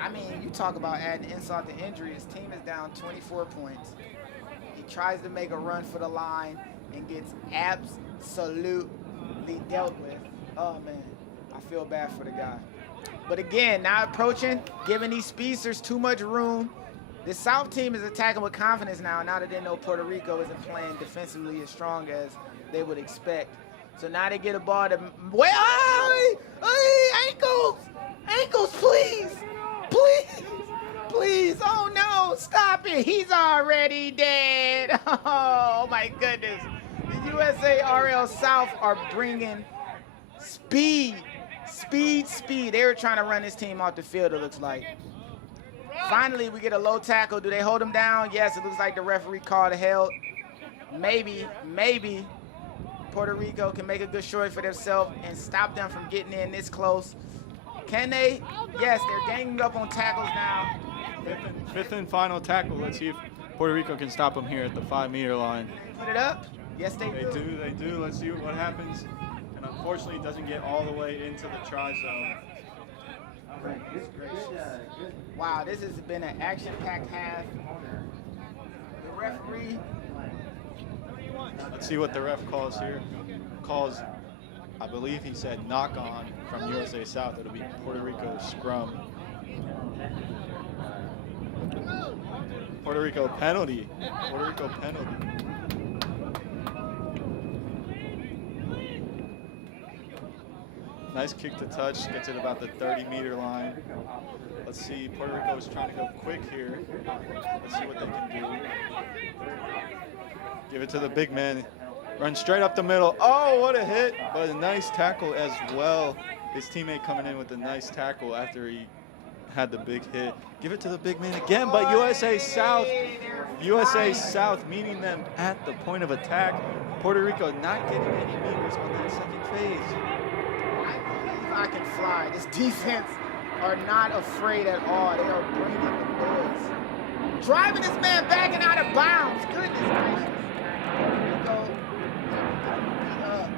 I mean, you talk about adding insult to injury. His team is down 24 points. He tries to make a run for the line and gets absolutely dealt with. Oh man, I feel bad for the guy. But again, now approaching, giving these speedsters too much room. The South team is attacking with confidence now that they know Puerto Rico isn't playing defensively as strong as they would expect. So now they get a ball to, ankles, please, oh no, stop it, he's already dead. Oh my goodness, the USARL South are bringing speed. They were trying to run this team off the field, it looks like. Finally, we get a low tackle. Do they hold him down? Yes, it looks like the referee called a held. Maybe Puerto Rico can make a good short for themselves and stop them from getting in this close. Can they? Yes, they're ganging up on tackles now. Fifth and final tackle. Let's see if Puerto Rico can stop them here at the 5-meter line. Put it up. Yes, they do. They do. Let's see what happens. And unfortunately, it doesn't get all the way into the try zone. Wow, this has been an action-packed half. The referee. Let's see what the ref calls here. Calls, I believe he said knock on from USA South. It'll be Puerto Rico scrum. Puerto Rico penalty. Puerto Rico penalty. Nice kick to touch, gets it about the 30-meter line. Let's see, Puerto Rico is trying to go quick here. Let's see what they can do. Give it to the big man. Run straight up the middle. Oh, what a hit, but a nice tackle as well. His teammate coming in with a nice tackle after he had the big hit. Give it to the big man again, but USA South meeting them at the point of attack. Puerto Rico not getting any meters on that second phase. I can fly. This defense are not afraid at all. They are bringing the noise. Driving this man back and out of bounds. Goodness gracious. Here we go. Beat up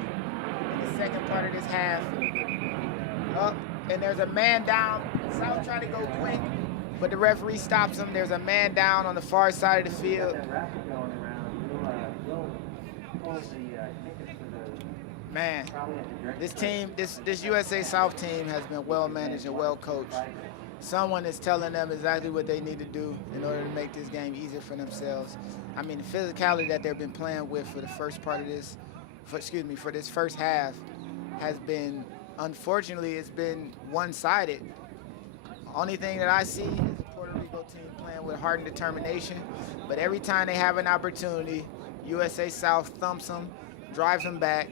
in the second part of this half. Up, and there's a man down. South trying to go quick, but the referee stops him. There's a man down on the far side of the field. Man, this team, this USA South team has been well managed and well coached. Someone is telling them exactly what they need to do in order to make this game easier for themselves. I mean, the physicality that they've been playing with for the first part of this for this first half has been, unfortunately, it's been one-sided. Only thing that I see is the Puerto Rico team playing with heart and determination, but every time they have an opportunity, USA South thumps them, drives them back,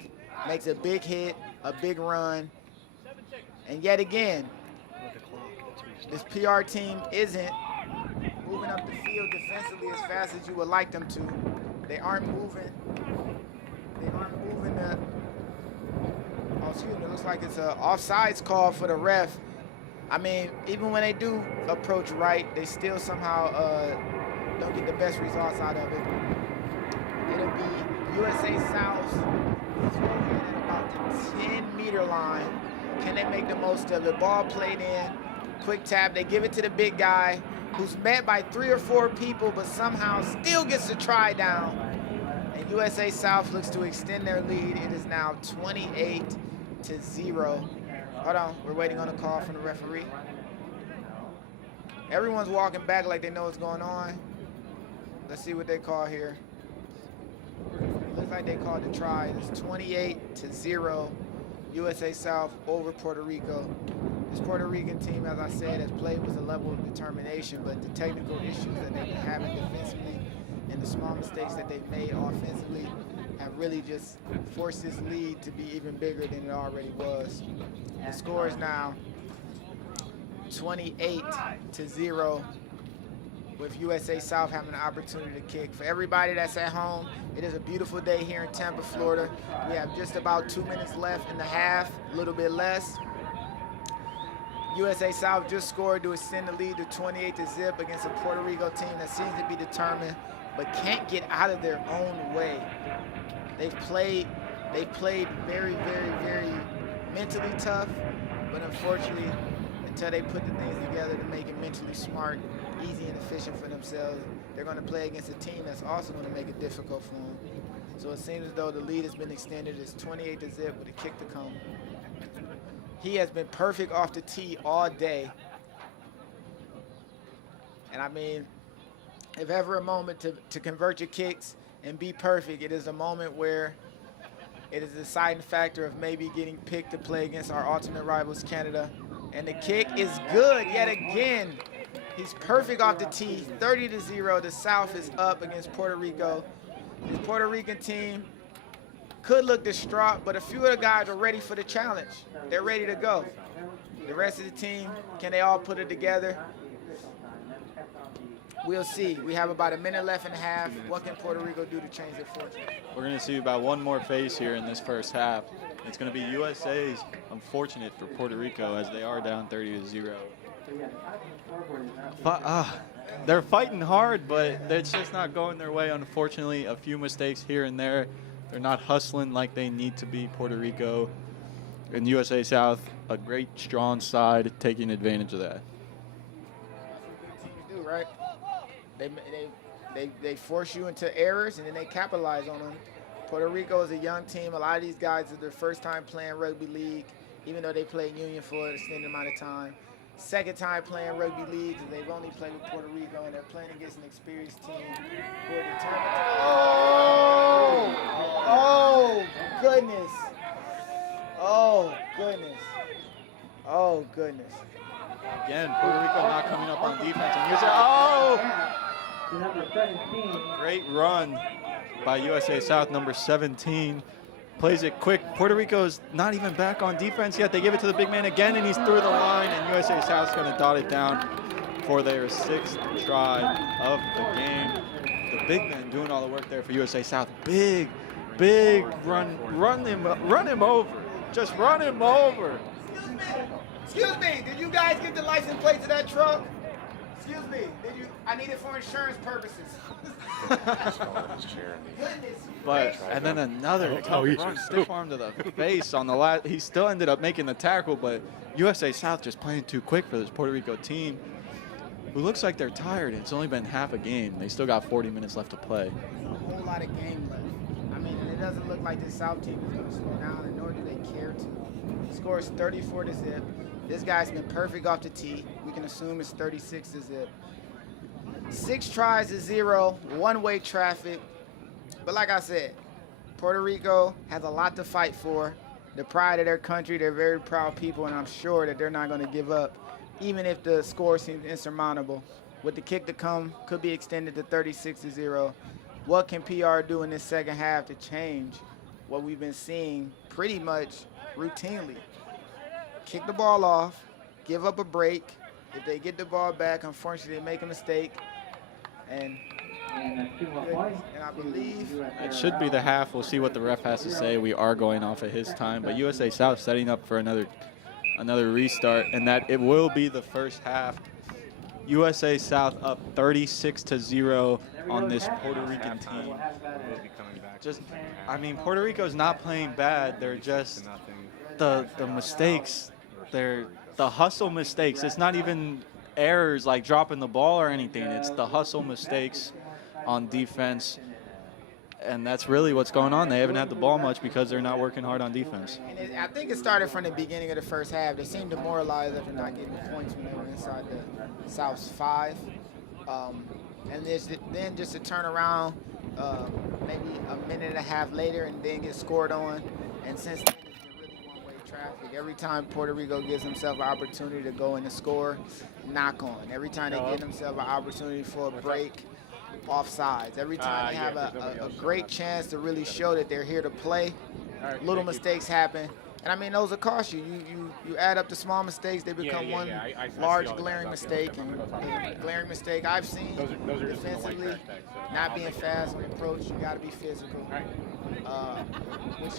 makes a big hit, a big run, and yet again, this PR team isn't moving up the field defensively as fast as you would like them to. They aren't moving the, oh, excuse me, it looks like it's an offsides call for the ref. I mean, even when they do approach right, they still somehow don't get the best results out of it. It'll be USA South throwing at about the 10-meter line. Can they make the most of it? Ball played in, quick tap. They give it to the big guy who's met by 3 or 4 people, but somehow still gets the try down. And USA South looks to extend their lead. It is now 28-0. Hold on, we're waiting on a call from the referee. Everyone's walking back like they know what's going on. Let's see what they call here. Looks like they called the try. It's 28-0. USA South over Puerto Rico. This Puerto Rican team, as I said, has played with a level of determination, but the technical issues that they've been having defensively and the small mistakes that they've made offensively have really just forced this lead to be even bigger than it already was. The score is now 28-0 with USA South having an opportunity to kick. For everybody that's at home, it is a beautiful day here in Tampa, Florida. We have just about 2 minutes left in the half, a little bit less. USA South just scored to extend the lead to 28-0 against a Puerto Rico team that seems to be determined but can't get out of their own way. They've played very, very, very mentally tough, but unfortunately, until they put the things together to make it mentally smart, easy and efficient for themselves, they're going to play against a team that's also going to make it difficult for them. So it seems as though the lead has been extended. It's 28-0 with a kick to come. He has been perfect off the tee all day. And I mean, if ever a moment to convert your kicks and be perfect, it is a moment where it is a deciding factor of maybe getting picked to play against our ultimate rivals, Canada. And the kick is good yet again. He's perfect off the tee, 30-0. The South is up against Puerto Rico. This Puerto Rican team could look distraught, but a few of the guys are ready for the challenge. They're ready to go. The rest of the team, can they all put it together? We'll see. We have about a minute left in the half. What can Puerto Rico do to change their fortune? We're going to see about one more face here in this first half. It's going to be USA's, unfortunate for Puerto Rico, as they are down 30-0. They're fighting hard, but it's just not going their way, unfortunately. A few mistakes here and there. They're not hustling like they need to be, Puerto Rico. And USA South, a great, strong side, taking advantage of that. That's what good teams do, right? They force you into errors, and then they capitalize on them. Puerto Rico is a young team. A lot of these guys is their first time playing rugby league, even though they played union for an extended amount of time. Second time playing rugby league, and they've only played with Puerto Rico, and they're playing against an experienced team who are determined to... Oh, goodness. Oh, goodness. Oh, goodness. Again, Puerto Rico not coming up on defense. And here's Number 17. great run by USA South, number 17. Plays it quick. Puerto Rico's not even back on defense yet. They give it to the big man again, and he's through the line, and USA South's going to dot it down for their 6th try of the game. The big man doing all the work there for USA South. Big run. Run him over. Just run him over. Excuse me, did you guys get the license plate to that truck? Excuse me, did you? I need it for insurance purposes. But, and then another tough run, stiff arm to the face on the last. He still ended up making the tackle, but USA South just playing too quick for this Puerto Rico team, who looks like they're tired. It's only been half a game. They still got 40 minutes left to play. A whole lot of game left. I mean, and it doesn't look like this South team is going to slow down, and nor do they care to. The score is 34-0. This guy's been perfect off the tee. We can assume it's 36-0. 6 tries to 0, one-way traffic. But like I said, Puerto Rico has a lot to fight for. The pride of their country, they're very proud people, and I'm sure that they're not going to give up, even if the score seems insurmountable. With the kick to come, could be extended to 36-0. What can PR do in this second half to change what we've been seeing pretty much routinely? Kick the ball off, give up a break. If they get the ball back, unfortunately, they make a mistake. And I believe It should be the half. We'll see what the ref has to say. We are going off at his time, but USA South setting up for another restart, and that it will be the first half. USA South up 36-0 on this Puerto Rican team. I mean, Puerto Rico's not playing bad. They're just the mistakes. They're the hustle mistakes. It's not even errors like dropping the ball or anything. It's the hustle mistakes on defense, and that's really what's going on. They haven't had the ball much because they're not working hard on defense. And I think it started from the beginning of the first half. They seemed demoralized after not getting the points when they were inside the South's 5. And then just to turn around maybe a minute and a half later and then get scored on. And since then, it's been really one-way traffic. Every time Puerto Rico gives themselves an opportunity to go in and score, knock on. Every time they give themselves an opportunity for a break, offsides. Every time they have a great chance to really show that they're here to play, little mistakes happen. And I mean, those will cost you. You add up the small mistakes, they become one large glaring mistake. And the glaring mistake I've seen defensively, not being fast on approach, you got to be physical. Which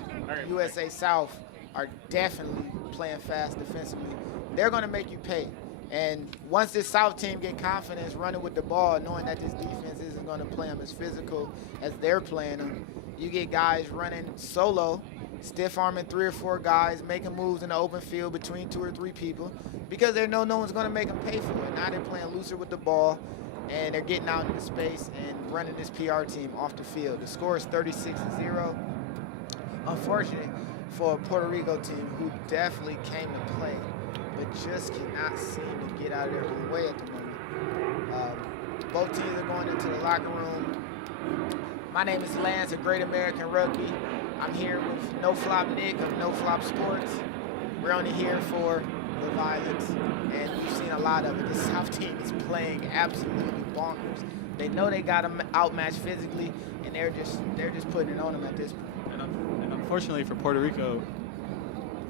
USA South are definitely playing fast defensively. They're going to make you pay. And once this South team get confidence running with the ball, knowing that this defense isn't going to play them as physical as they're playing them, you get guys running solo, stiff-arming 3 or 4 guys, making moves in the open field between 2 or 3 people because they know no one's going to make them pay for it. Now they're playing looser with the ball, and they're getting out into space and running this PR team off the field. The score is 36-0. Unfortunate for a Puerto Rico team who definitely came to play, but just cannot seem to get out of their own way at the moment. Both teams are going into the locker room. My name is Lance of Great American Rugby. I'm here with No Flop Nick of No Flop Sports. We're only here for the violence, and we've seen a lot of it. The South team is playing absolutely bonkers. They know they got them outmatched physically, and they're just putting it on them at this point. And unfortunately for Puerto Rico,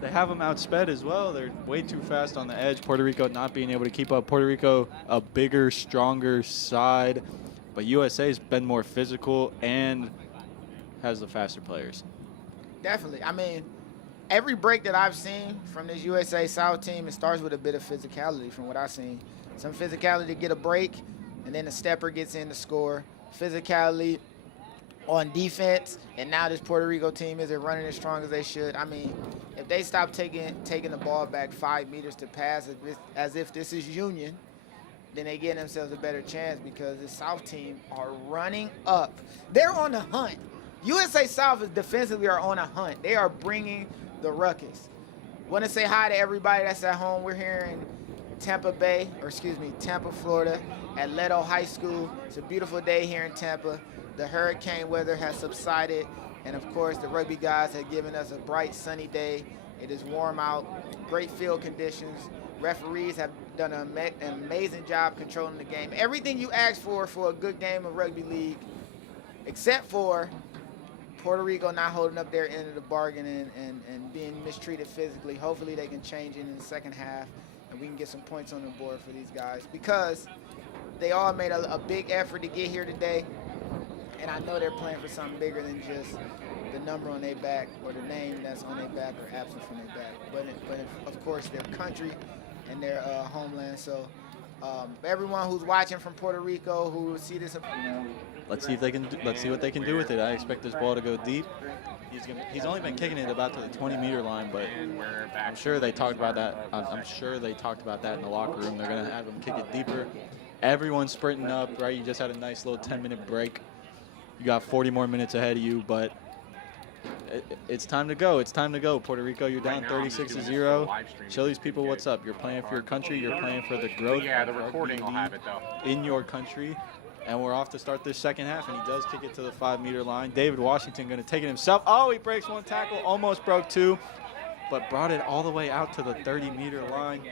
they have them outsped as well. They're way too fast on the edge. Puerto Rico not being able to keep up. Puerto Rico, a bigger, stronger side, but USA's been more physical and has the faster players. Definitely. I mean, every break that I've seen from this USA South team, it starts with a bit of physicality from what I've seen. Some physicality to get a break, and then the stepper gets in to score. Physicality on defense, and now this Puerto Rico team isn't running as strong as they should. I mean, if they stop taking the ball back 5 meters to pass as if this is Union, then they give themselves a better chance because the South team are running up. They're on the hunt. USA South is defensively are on a hunt. They are bringing the ruckus. Want to say hi to everybody that's at home. We're here in Tampa, Florida at Leto High School. It's a beautiful day here in Tampa. The hurricane weather has subsided, and of course the rugby guys have given us a bright sunny day. It is warm out, great field conditions. Referees have done an amazing job controlling the game. Everything you ask for a good game of rugby league, except for Puerto Rico not holding up their end of the bargain and being mistreated physically. Hopefully they can change it in the second half and we can get some points on the board for these guys because they all made a big effort to get here today. And I know they're playing for something bigger than just the number on their back or the name that's on their back or absent from their back. But of course, their country and their homeland. So everyone who's watching from Puerto Rico who will see this, Let's see if they can. Let's see what they can do with it. I expect this ball to go deep. He's only been kicking it about to the 20-meter line, but I'm sure they talked about that. I'm sure they talked about that in the locker room. They're gonna have them kick it deeper. Everyone's sprinting up, right? You just had a nice little 10-minute break. You got 40 more minutes ahead of you, but it's time to go. It's time to go. Puerto Rico, you're down 36-0. Show these people what's up. You're playing for your country. You're playing for the growth. Yeah, the recording will have it though. In your country. And we're off to start this second half, and he does kick it to the 5-meter line. David Washington going to take it himself. Oh, he breaks one tackle, almost broke two, but brought it all the way out to the 30-meter line.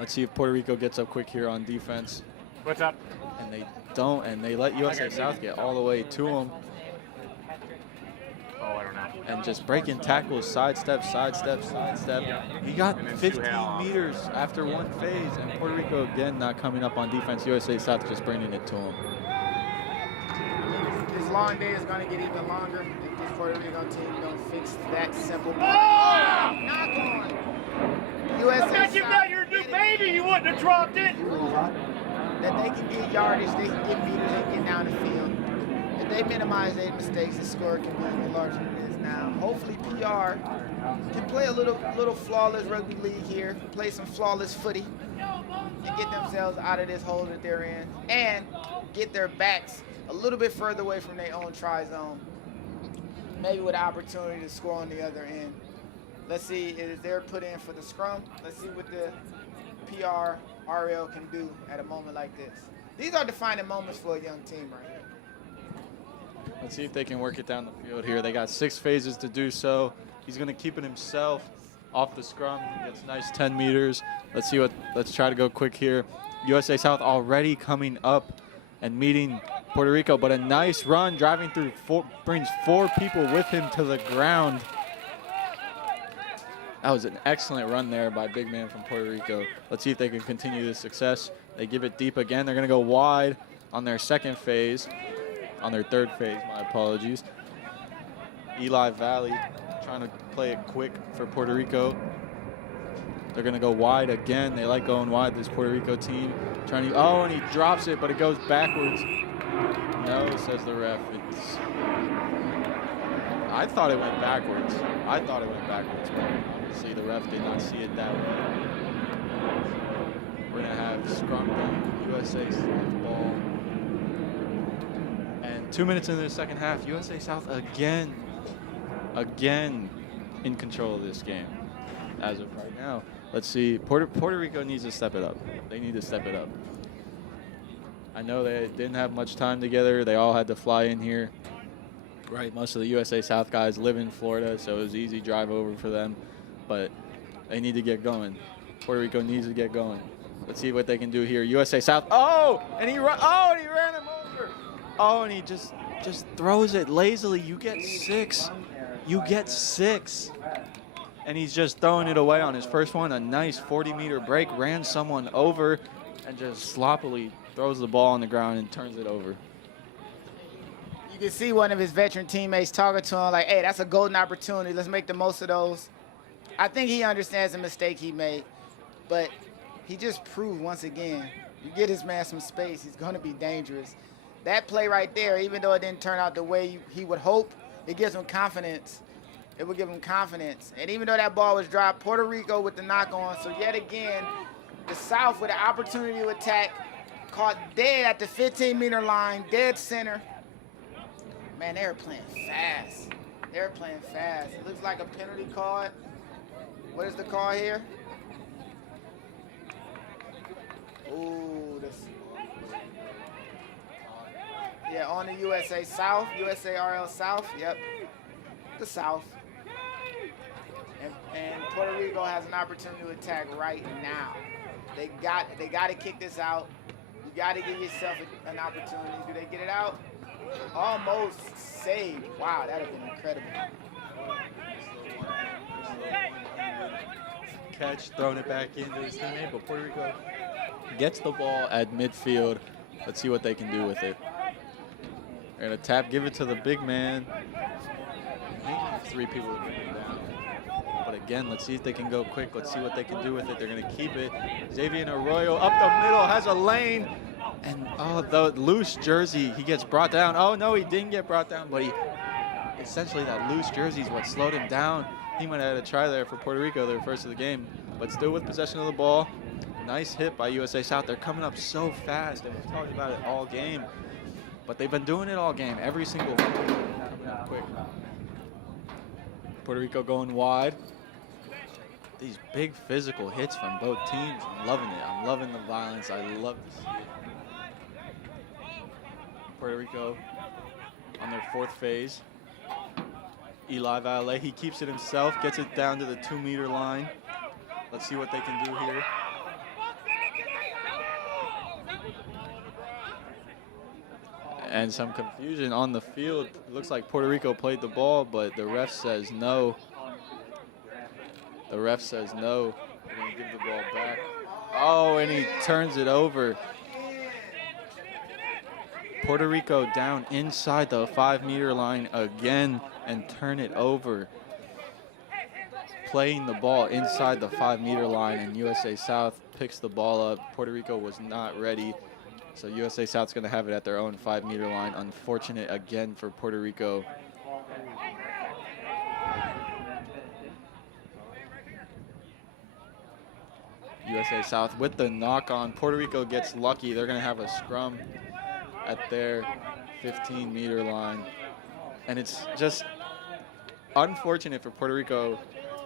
Let's see if Puerto Rico gets up quick here on defense. What's up? And they don't, and they let USA South get all the way to him. Oh, I don't know. And just breaking tackles, sidestep, sidestep, sidestep. He got 15 meters after one phase, and Puerto Rico again not coming up on defense. USA South just bringing it to him. This long day is going to get even longer if this Puerto Rico team don't fix that simple. Knock on. USA You got your new baby, you wouldn't have dropped it. That they can get yardage, they can get meters, they can get down the field. If they minimize their mistakes, the score can be even larger than it is now. Hopefully PR can play a little flawless rugby league here, play some flawless footy, and get themselves out of this hole that they're in, and get their backs a little bit further away from their own try zone. Maybe with an opportunity to score on the other end. Let's see, is there put in for the scrum? Let's see what the PR RL can do at a moment like this. These are defining moments for a young team right here. Let's see if they can work it down the field here. They got 6 phases to do so. He's going to keep it himself off the scrum. Gets nice 10 meters. Let's try to go quick here. USA South already coming up and meeting Puerto Rico, but a nice run driving through, brings 4 people with him to the ground. That was an excellent run there by big man from Puerto Rico. Let's see if they can continue this success. They give it deep again. They're going to go wide on their second phase, on their third phase, my apologies. Eli Valley trying to play it quick for Puerto Rico. They're going to go wide again. They like going wide, this Puerto Rico team. Oh, and he drops it, but it goes backwards. No, says the ref. I thought it went backwards. But obviously the ref did not see it that way. We're going to have scrum down, USA South ball. And 2 minutes into the second half, USA South again in control of this game as of right now. Let's see, Puerto Rico needs to step it up. They need to step it up. I know they didn't have much time together. They all had to fly in here. Right, most of the USA South guys live in Florida, so it was easy drive over for them. But they need to get going. Puerto Rico needs to get going. Let's see what they can do here. USA South. Oh, and he ran him over. Oh, and he just throws it lazily. You get 6. You get 6. And he's just throwing it away on his first one. A nice 40-meter break, ran someone over, and just sloppily throws the ball on the ground and turns it over. You can see one of his veteran teammates talking to him like, hey, that's a golden opportunity. Let's make the most of those. I think he understands the mistake he made, but he just proved once again, you get this man some space, he's going to be dangerous. That play right there, even though it didn't turn out the way he would hope, it gives him confidence. It would give him confidence. And even though that ball was dropped, Puerto Rico with the knock on, so yet again, the South with an opportunity to attack, caught dead at the 15-meter line, dead center. Man, they were playing fast. It looks like a penalty card. What is the call here? Ooh, yeah, on the USA South, USARL South. Yep, the South. And Puerto Rico has an opportunity to attack right now. They got to kick this out. You got to give yourself an opportunity. Do they get it out? Almost saved. Wow, that would have been incredible. Catch, throwing it back into his teammate, but Puerto Rico gets the ball at midfield. Let's see what they can do with it. They're going to tap, give it to the big man. Maybe 3 people to bring it down. But again, let's see if they can go quick. Let's see what they can do with it. They're going to keep it. Xavier Arroyo up the middle, has a lane. And, oh, the loose jersey, he gets brought down. Oh, no, he didn't get brought down, but essentially that loose jersey is what slowed him down. He might have had a try there for Puerto Rico, their first of the game, but still with possession of the ball. Nice hit by USA South. They're coming up so fast, and we've talked about it all game, but they've been doing it all game, every single one. Coming up quick. Puerto Rico going wide. These big physical hits from both teams. I'm loving it. I'm loving the violence. I love to see it. Puerto Rico on their 4th phase. Eli Valet, he keeps it himself, gets it down to the 2-meter line. Let's see what they can do here. And some confusion on the field. It looks like Puerto Rico played the ball, but the ref says no. The ref says no. They're going to give the ball back. Oh, and he turns it over. Puerto Rico down inside the 5-meter line again and turn it over. Playing the ball inside the 5-meter line, and USA South picks the ball up. Puerto Rico was not ready, so USA South's going to have it at their own 5-meter line. Unfortunate again for Puerto Rico. USA South with the knock on. Puerto Rico gets lucky. They're going to have a scrum at their 15-meter line. And it's just unfortunate for Puerto Rico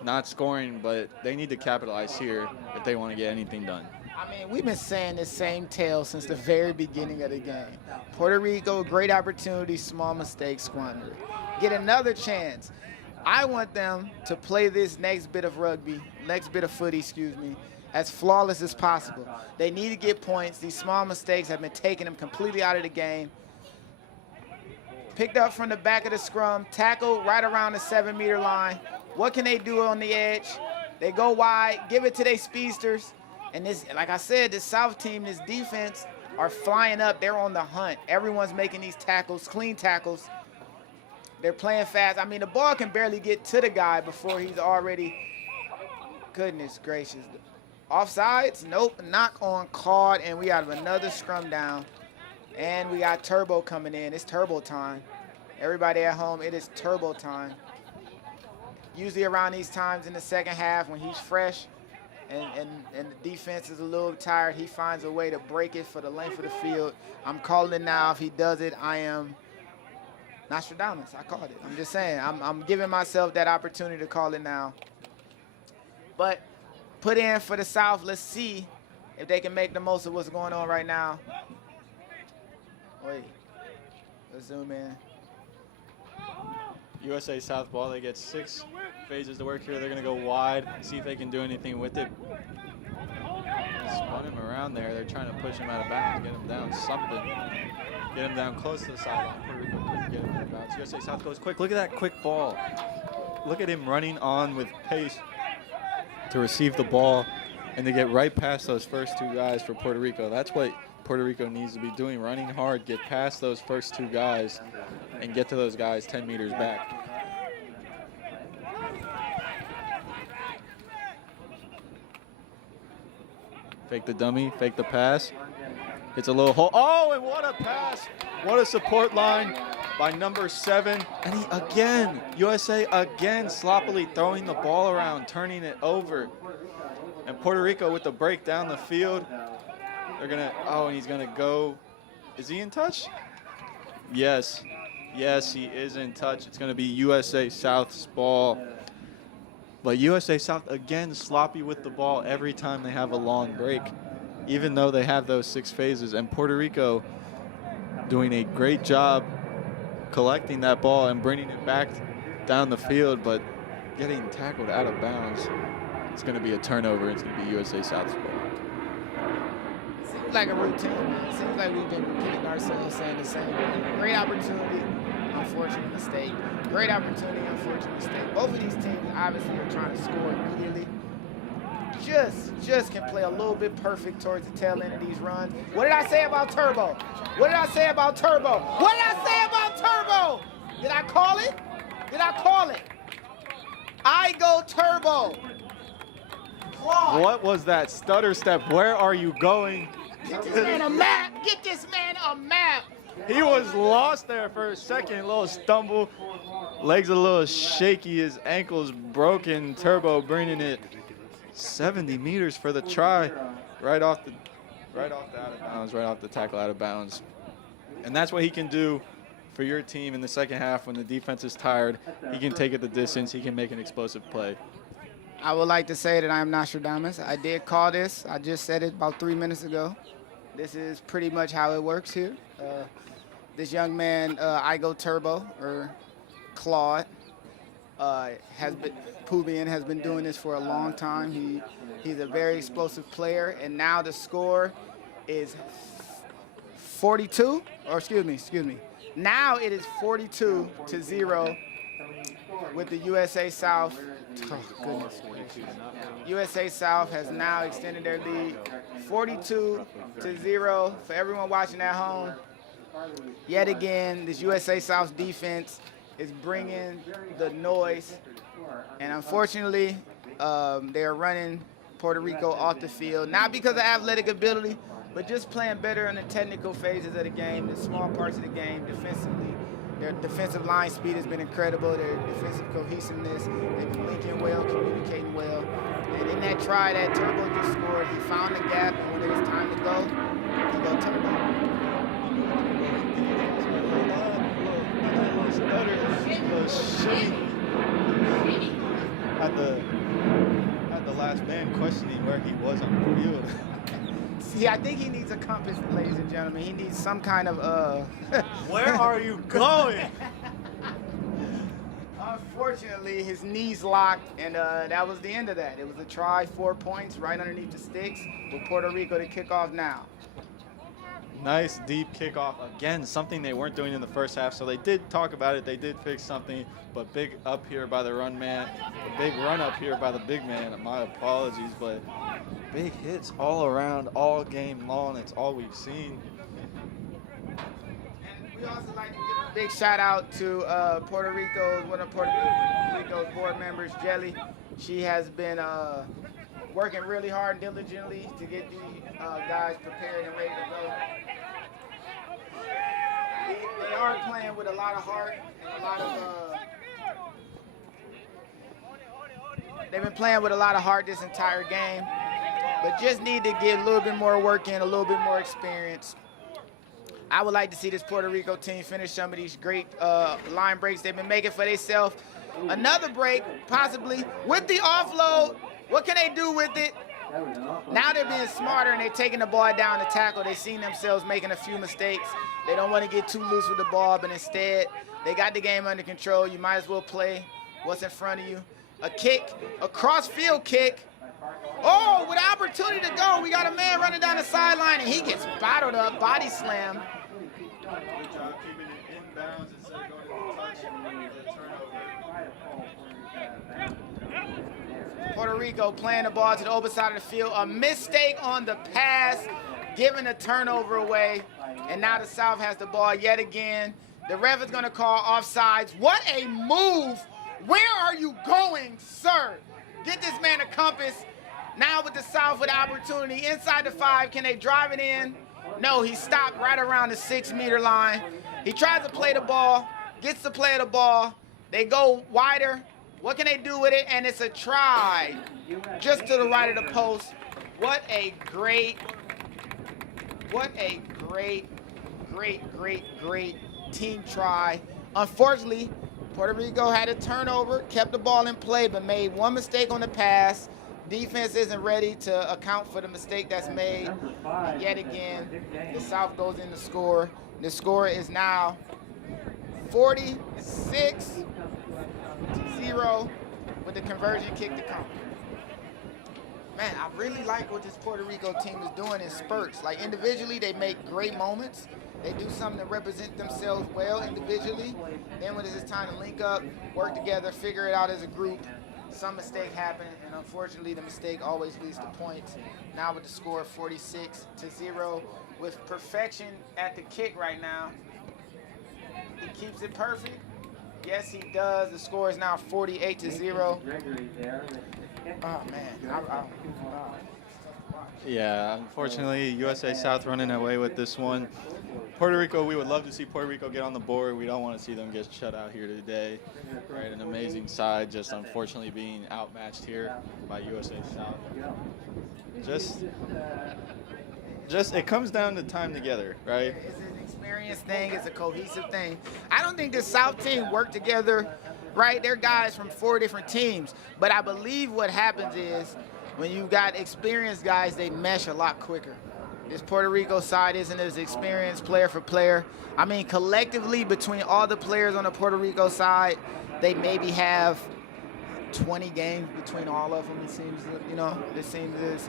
not scoring, but they need to capitalize here if they want to get anything done. I mean, we've been saying this same tale since the very beginning of the game. Puerto Rico, great opportunity, small mistake, squandered. Get another chance. I want them to play this next bit of rugby, next bit of footy, excuse me, as flawless as possible. They need to get points. These small mistakes have been taking them completely out of the game. Picked up from the back of the scrum, tackled right around the 7-meter line. What can they do on the edge? They go wide, give it to their speedsters. And this, like I said, this South team, this defense are flying up. They're on the hunt. Everyone's making these tackles, clean tackles. They're playing fast. I mean, the ball can barely get to the guy before he's already, goodness gracious. Offsides? Nope. Knock on called, and we have another scrum down. And we got Turbo coming in. It's Turbo time. Everybody at home, it is Turbo time. Usually around these times in the second half when he's fresh and the defense is a little tired, he finds a way to break it for the length of the field. I'm calling it now. If he does it, I am Nostradamus. I called it. I'm just saying. I'm giving myself that opportunity to call it now. But put in for the South. Let's see if they can make the most of what's going on right now. Wait. Let's zoom in. USA South ball, they get 6 phases to work here. They're going to go wide, see if they can do anything with it. Spun him around there. They're trying to push him out of bounds, get him down something. Get him down close to the sideline. Puerto Rico couldn't get him out of bounds. USA South goes quick. Look at that quick ball. Look at him running on with pace to receive the ball and to get right past those first 2 guys for Puerto Rico. That's what Puerto Rico needs to be doing, running hard, get past those first 2 guys and get to those guys 10 meters back. Fake the dummy, fake the pass. It's a little hole. Oh, and what a pass. What a support line by number 7. And he again, USA again sloppily throwing the ball around, turning it over. And Puerto Rico with the break down the field. They're going to, oh, and he's going to go. Is he in touch? Yes. Yes, he is in touch. It's going to be USA South's ball. But USA South, again, sloppy with the ball every time they have a long break, even though they have those 6 phases. And Puerto Rico doing a great job collecting that ball and bringing it back down the field, but getting tackled out of bounds. It's going to be a turnover. It's going to be USA South's ball. Seems like a routine. It seems like we've been repeating ourselves saying the same thing. Great opportunity, unfortunate mistake. Great opportunity, unfortunate mistake. Both of these teams obviously are trying to score immediately. Just can play a little bit perfect towards the tail end of these runs. What did I say about Turbo? What did I say about Turbo? What did I say about Turbo? Did I call it? Did I call it? I go Turbo. What was that stutter step? Where are you going? Get this man a map. Get this man a map. He was lost there for a second, a little stumble. Legs a little shaky, his ankle's broken. Turbo bringing it 70 meters for the try. Right off the out of bounds, right off the tackle out of bounds. And that's what he can do for your team in the second half when the defense is tired. He can take it the distance. He can make an explosive play. I would like to say that I am Nostradamus. I did call this. I just said it about 3 minutes ago. This is pretty much how it works here. This young man, Igo Turbo, or Claude, Pubian has been doing this for a long time. He's a very explosive player, and now the score is 42, or excuse me. Now it is 42-0 with the USA South. Oh, goodness. USA South has now extended their lead 42-0 for everyone watching at home. Yet again, this USA South defense is bringing the noise, and unfortunately, they are running Puerto Rico off the field, not because of athletic ability, but just playing better in the technical phases of the game, the small parts of the game. Defensively, their defensive line speed has been incredible. Their defensive cohesiveness, they've been linking well, communicating well. And in that try that Turbo just scored, he found the gap, and when it was time to go, he go Turbo. Had the last man questioning where he was on the field. See, I think he needs a compass, ladies and gentlemen. He needs some kind of Where are you going? Unfortunately, his knees locked, and that was the end of that. It was a try, 4 points, right underneath the sticks, with Puerto Rico to kick off now. Nice deep kickoff. Again, something they weren't doing in the first half, so they did talk about it. They did fix something, but big up here by the run man. A big run up here by the big man. My apologies, but big hits all around, all game long. It's all we've seen. We also like to give a big shout out to one of Puerto Rico's board members, Jelly. She has been working really hard and diligently to get these guys prepared and ready to go. They are playing with a lot of heart and a lot of they've been playing with a lot of heart this entire game, but just need to get a little bit more work in, a little bit more experience. I would like to see this Puerto Rico team finish some of these great line breaks they've been making for themselves. Another break, possibly, with the offload. What can they do with it? Now they're being smarter and they're taking the ball down to tackle. They've seen themselves making a few mistakes. They don't want to get too loose with the ball, but instead, they got the game under control. You might as well play what's in front of you. A kick, a cross-field kick. Oh, with an opportunity to go, we got a man running down the sideline, and he gets bottled up, body slam. Good job keeping it inbounds instead of going to the touch and the turnover. Puerto Rico playing the ball to the open side of the field. A mistake on the pass, giving a turnover away. And now the South has the ball yet again. The ref is going to call offsides. What a move. Where are you going, sir? Get this man a compass. Now with the South with the opportunity inside the 5. Can they drive it in? No, he stopped right around the 6-meter line. He tries to play the ball, gets to play the ball. They go wider. What can they do with it? And it's a try just to the right of the post. What a great team try. Unfortunately, Puerto Rico had a turnover, kept the ball in play, but made one mistake on the pass. Defense isn't ready to account for the mistake that's made. And yet again, the South goes in to score. The score is now 46-0 with the conversion kick to come. Man, I really like what this Puerto Rico team is doing in spurts. Like individually, they make great moments. They do something to represent themselves well individually. Then when it's time to link up, work together, figure it out as a group, some mistake happened, and unfortunately the mistake always leads to points. Now with the score 46-0, with perfection at the kick right now. He keeps it perfect. Yes, he does. The score is now 48-0. Oh, man. Yeah, unfortunately, USA South running away with this one. Puerto Rico, we would love to see Puerto Rico get on the board. We don't want to see them get shut out here today. Right, an amazing side, just unfortunately being outmatched here by USA South. Just it comes down to time together, right? It's an experience thing. It's a cohesive thing. I don't think the South team worked together, right? They're guys from 4 different teams. But I believe what happens is when you've got experienced guys, they mesh a lot quicker. This Puerto Rico side isn't as experienced player for player. I mean, collectively, between all the players on the Puerto Rico side, they maybe have 20 games between all of them, it seems, you know, it seems this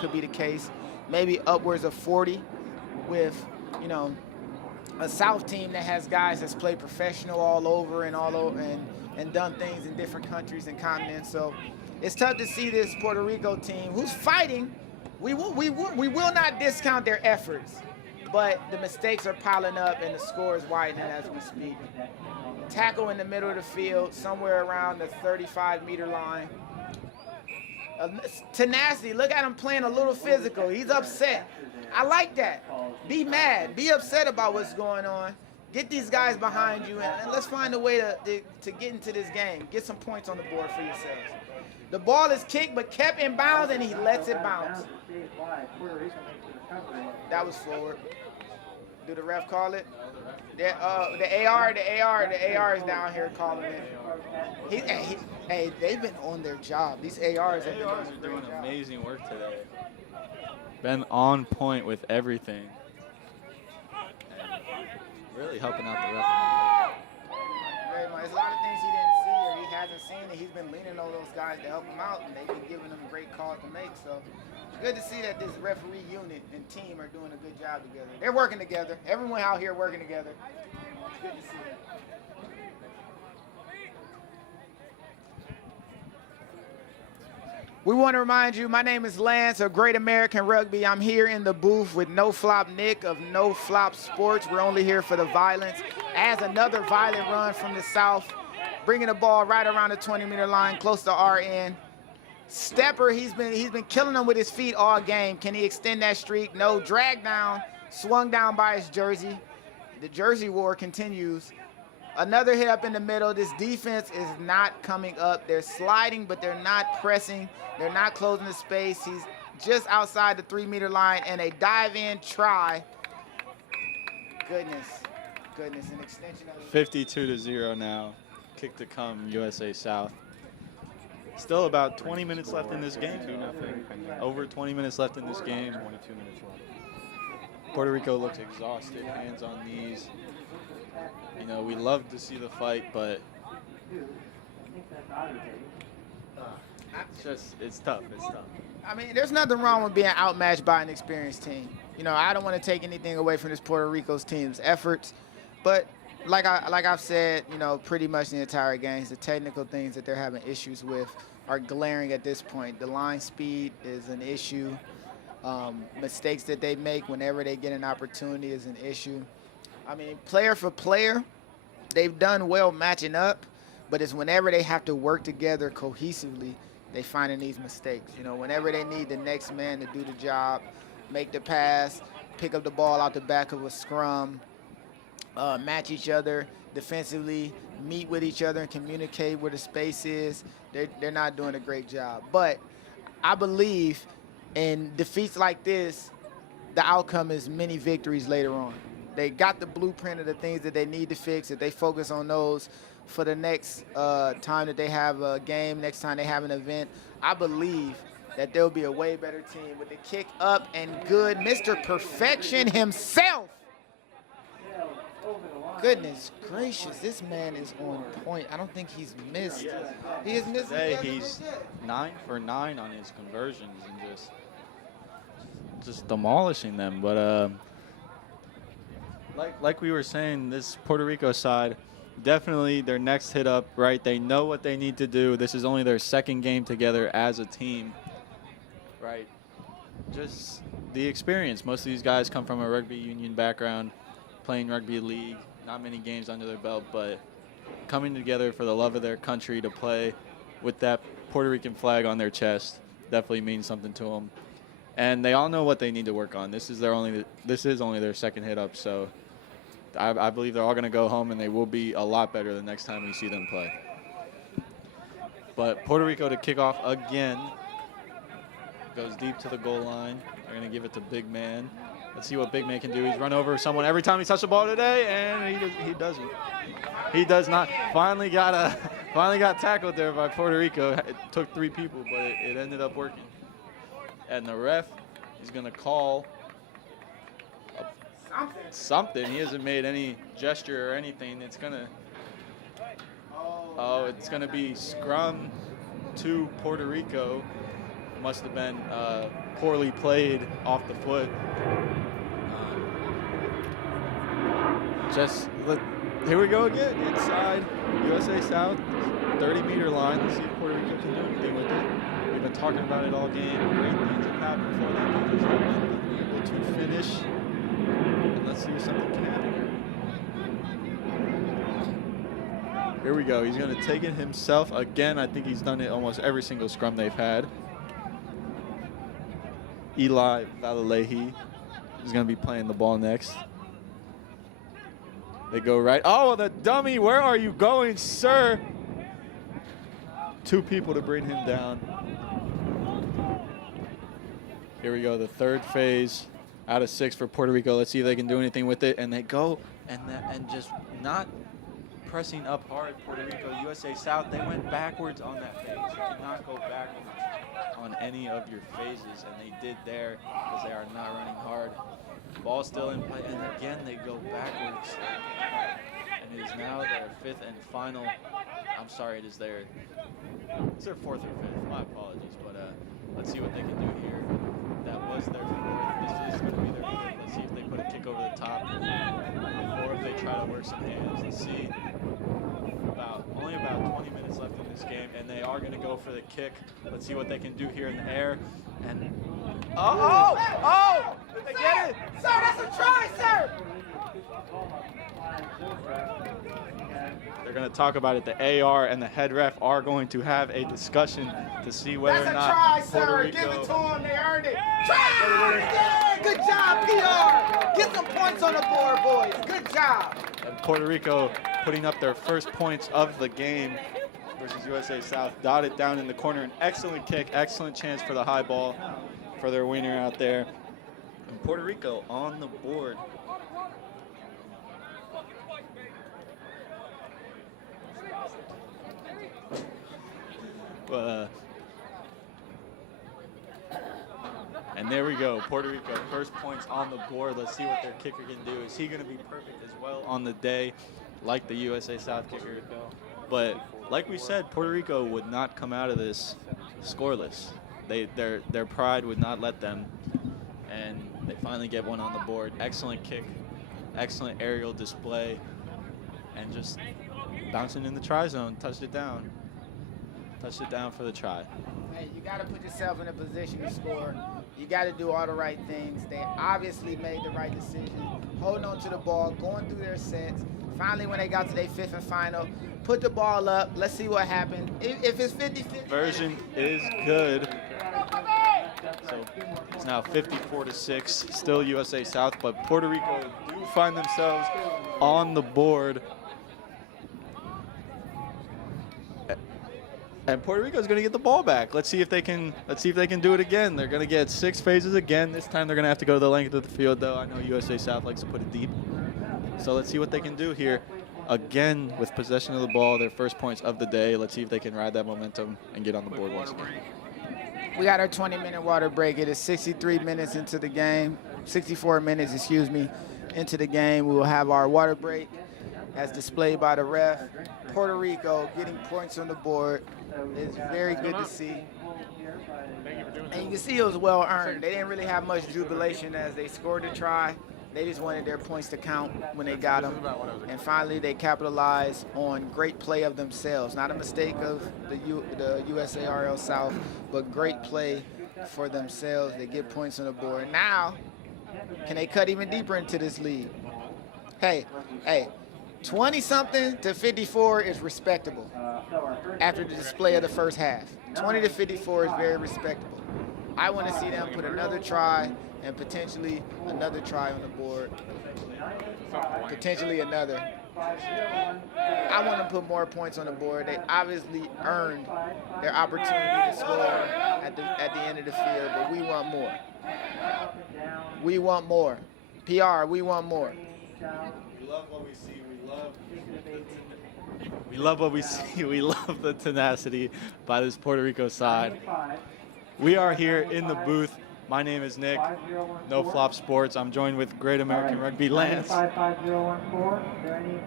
could be the case. Maybe upwards of 40 with, you know, a South team that has guys that's played professional all over and done things in different countries and continents. So it's tough to see this Puerto Rico team who's fighting. We will not discount their efforts, but the mistakes are piling up and the score is widening as we speak. Tackle in the middle of the field, somewhere around the 35-meter line. Tenacity, look at him playing a little physical. He's upset. I like that. Be mad. Be upset about what's going on. Get these guys behind you, and let's find a way to get into this game. Get some points on the board for yourselves. The ball is kicked but kept in bounds, and he lets it bounce. That was forward. Do the ref call it? The AR is down here calling it. Hey, they've been on their job. These ARs have been doing amazing work today. Been on point with everything. And really helping out the referee. Very much. There's a lot of things he didn't see or he hasn't seen, and he's been leaning on those guys to help him out, and they've been giving him great calls to make. So it's good to see that this referee unit and team are doing a good job together. They're working together. Everyone out here working together. It's good to see that. We want to remind you, my name is Lance of Great American Rugby. I'm here in the booth with No Flop Nick of No Flop Sports. We're only here for the violence. As another violent run from the south, bringing the ball right around the 20-meter line, close to our end. Stepper, he's been killing them with his feet all game. Can he extend that streak? No. Drag down, swung down by his jersey. The jersey war continues. Another hit up in the middle. This defense is not coming up. They're sliding, but they're not pressing. They're not closing the space. He's just outside the 3-meter line, and a dive-in try. Goodness, an extension of 52-0 now. Kick to come, USA South. Still about 20 minutes left in this game. 2-0. Over 20 minutes left in this game. 22 minutes left. Puerto Rico looks exhausted, hands on knees. You know, we love to see the fight, but it's tough. I mean, there's nothing wrong with being outmatched by an experienced team. You know, I don't want to take anything away from this Puerto Rico's team's efforts, but like I've said, you know, pretty much the entire game, the technical things that they're having issues with are glaring at this point. The line speed is an issue. Mistakes that they make whenever they get an opportunity is an issue. I mean, player for player, they've done well matching up, but it's whenever they have to work together cohesively, they finding these mistakes. You know, whenever they need the next man to do the job, make the pass, pick up the ball out the back of a scrum, match each other defensively, meet with each other and communicate where the space is, they're not doing a great job. But I believe in defeats like this, the outcome is many victories later on. They got the blueprint of the things that they need to fix. If they focus on those for the next time that they have a game, next time they have an event, I believe that there'll be a way better team with the kick up and good. Mr. Perfection himself. Goodness gracious, this man is on point. I don't think he's missed. He has missed. Today he's 9 for 9 on his conversions and just demolishing them. But like we were saying, this Puerto Rico side, definitely their next hit up, right? They know what they need to do. This is only their second game together as a team, right? Just the experience. Most of these guys come from a rugby union background, playing rugby league, not many games under their belt, but coming together for the love of their country to play with that Puerto Rican flag on their chest definitely means something to them. And they all know what they need to work on. This is only their second hit up, so I believe they're all going to go home and they will be a lot better the next time we see them play. But Puerto Rico to kick off again. Goes deep to the goal line. They're going to give it to Big Man. Let's see what Big Man can do. He's run over someone every time he touched the ball today, and he doesn't. He does not. Finally got tackled there by Puerto Rico. It took 3 people, but it ended up working. And the ref is going to call something. He hasn't made any gesture or anything. It's gonna be scrum to Puerto Rico. Must have been poorly played off the foot. Here we go again, inside USA South 30-meter line. Let's see if Puerto Rico can do anything with it. We've been talking about it all game. Great things have happened for them. They just haven't been able to finish. And let's see if something can happen here. Here we go. He's going to take it himself again. I think he's done it almost every single scrum they've had. Eli Valalehi is going to be playing the ball next. They go right. Oh, the dummy. Where are you going, sir? 2 people to bring him down. Here we go. The third phase out of 6 for Puerto Rico. Let's see if they can do anything with it. And they go and just not pressing up hard. Puerto Rico, USA South. They went backwards on that phase. You cannot go backwards on any of your phases. And they did there because they are not running hard. Ball still in play, and again they go backwards. And it is now their 5th and final. I'm sorry, it's their 4th or 5th. My apologies, but let's see what they can do here. That was their 4th. This is going to be their 5th. Let's see if they put a kick over the top, or if they try to work some hands. Let's see. Only about 20 minutes left in this game, and they are going to go for the kick. Let's see what they can do here in the air. And oh! Did they get it? Sir, that's a try, sir! They're going to talk about it. The AR and the head ref are going to have a discussion to see whether or not try, Puerto sir. Rico. Give it to them. They earned it. Try! Yeah, good job, PR. Get some points on the board, boys. Good job. And Puerto Rico putting up their first points of the game versus USA South. Dotted down in the corner. An excellent kick, excellent chance for the high ball for their winner out there. And Puerto Rico on the board. And there we go, Puerto Rico, first points on the board. Let's see what their kicker can do. Is he going to be perfect as well on the day, like the USA South kicker? But like we said, Puerto Rico would not come out of this scoreless. Their pride would not let them, and they finally get one on the board. Excellent kick, excellent aerial display, and just bouncing in the try zone, touched it down. Touched it down for the try. Hey, you got to put yourself in a position to score. You got to do all the right things. They obviously made the right decision, holding on to the ball, going through their sets. Finally, when they got to their 5th and final, put the ball up. Let's see what happened. If it's 50-50. Version is good. So it's now 54-6, still USA South, but Puerto Rico do find themselves on the board. And Puerto Rico is going to get the ball back. Let's see if they can do it again. They're going to get 6 phases again. This time they're going to have to go to the length of the field, though. I know USA South likes to put it deep. So let's see what they can do here. Again, with possession of the ball, their first points of the day. Let's see if they can ride that momentum and get on the board once again. We got our 20-minute water break. It is 63 minutes into the game, 64 minutes, excuse me, into the game. We will have our water break as displayed by the ref. Puerto Rico getting points on the board. It's very good to see. And you can see it was well earned. They didn't really have much jubilation as they scored a try. They just wanted their points to count when they got them. And finally, they capitalized on great play of themselves. Not a mistake of the USARL South, but great play for themselves. They get points on the board. Now, can they cut even deeper into this lead? Hey, 20-something to 54 is respectable after the display of the first half. 20 to 54 is very respectable. I want to see them put another try and potentially another try on the board. Potentially another. I want to put more points on the board. They obviously earned their opportunity to score at the end of the field, but we want more. We want more. PR, we want more. We love what we see. We love what we see. We love the tenacity by this Puerto Rico side. We are here in the booth My name is Nick, No Flop Sports. I'm joined with Great American Rugby Lance. 55014. Is there any?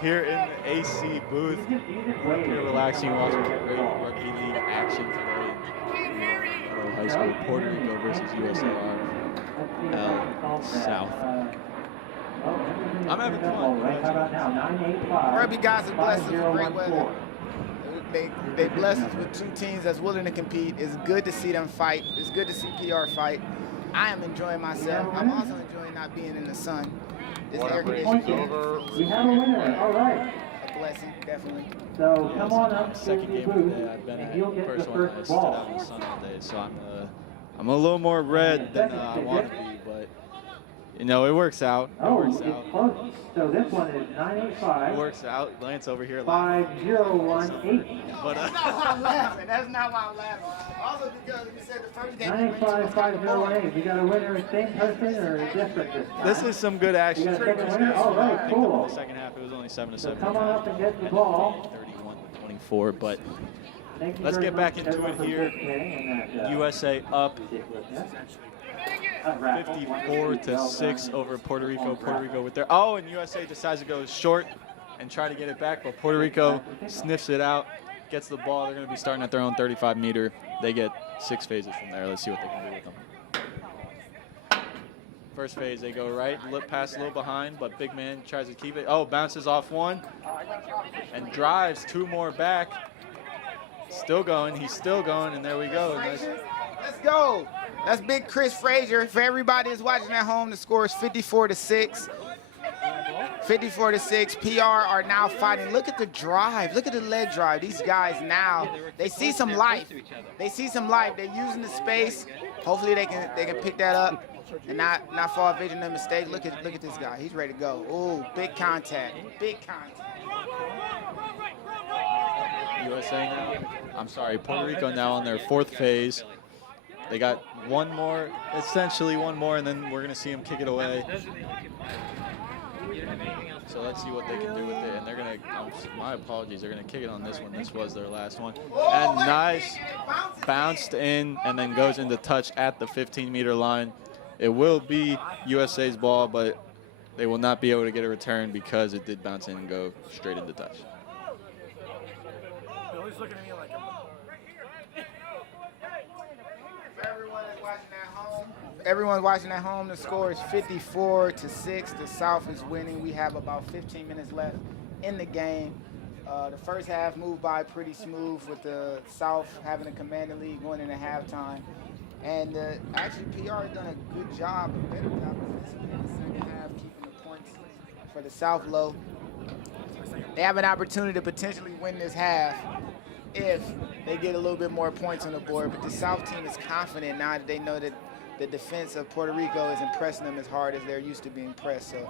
Here in the AC booth, we're here relaxing, watching some great rugby league action today. High School, Puerto Rico versus USARL South. I'm having fun. Rugby guys are blessed with great weather. They bless us with two teams that's willing to compete. It's good to see them fight. It's good to see PR fight. I am enjoying myself. I'm also enjoying not being in the sun. This air conditioning over. We have a winner. All right. A blessing, definitely. So come on up to Second the game of booth, the day I've been and at. you'll get the First one I first stood out ball. in the sun all day, so I'm a little more red than I want to be, but you know it works out. It Oh, works it's out. close. So this one is It 985 works out. Lance over here. 5018. But That's not why I'm laughing. That's not why I'm laughing. Also because you said the first game. 985 5018. You got a winner, same person or different this time? this is some good action. You got a second winner? All right, I think in cool. the second half it was only 7-7. So come on up and get the ball. 31-24, but Thank you let's very get back much, into everyone, it for here. participating in that, USA up ridiculousness. That raffle. 54-6 over Puerto Rico. Puerto Rico with their and USA decides to go short and try to get it back, but Puerto Rico sniffs it out, gets the ball. They're going to be starting at their own 35-meter. They get 6 phases from there. Let's see what they can do with them. First phase, they go right, pass a little behind, but big man tries to keep it. Oh, bounces off one and drives 2 more back. Still going, he's still going, and there we go. Nice. Let's go. That's big Chris Frazier. For everybody that's watching at home, the score is 54-6. 54-6. PR are now fighting. Look at the drive. Look at the leg drive. These guys now, they see some life. They see some life. They're using the space. Hopefully they can pick that up and not fall victim to mistake. Look at this guy. He's ready to go. Ooh, big contact. Big contact. USA now. I'm sorry, Puerto Rico now on their 4th phase. They got essentially one more, and then we're going to see them kick it away. So let's see what they can do with it. And they're going to, my apologies, they're going to kick it on this one. This was their last one. And nice, bounced in, and then goes into touch at the 15-meter line. It will be USA's ball, but they will not be able to get a return because it did bounce in and go straight into touch. Billy's looking at me like Everyone watching at home, the score is 54-6. The South is winning. We have about 15 minutes left in the game. The first half moved by pretty smooth with the South having a commanding lead going into halftime. And actually, PR has done a good job, a better job defensively in the second half, keeping the points for the South low. They have an opportunity to potentially win this half if they get a little bit more points on the board. But the South team is confident now that they know that the defense of Puerto Rico is impressing them as hard as they're used to being pressed. So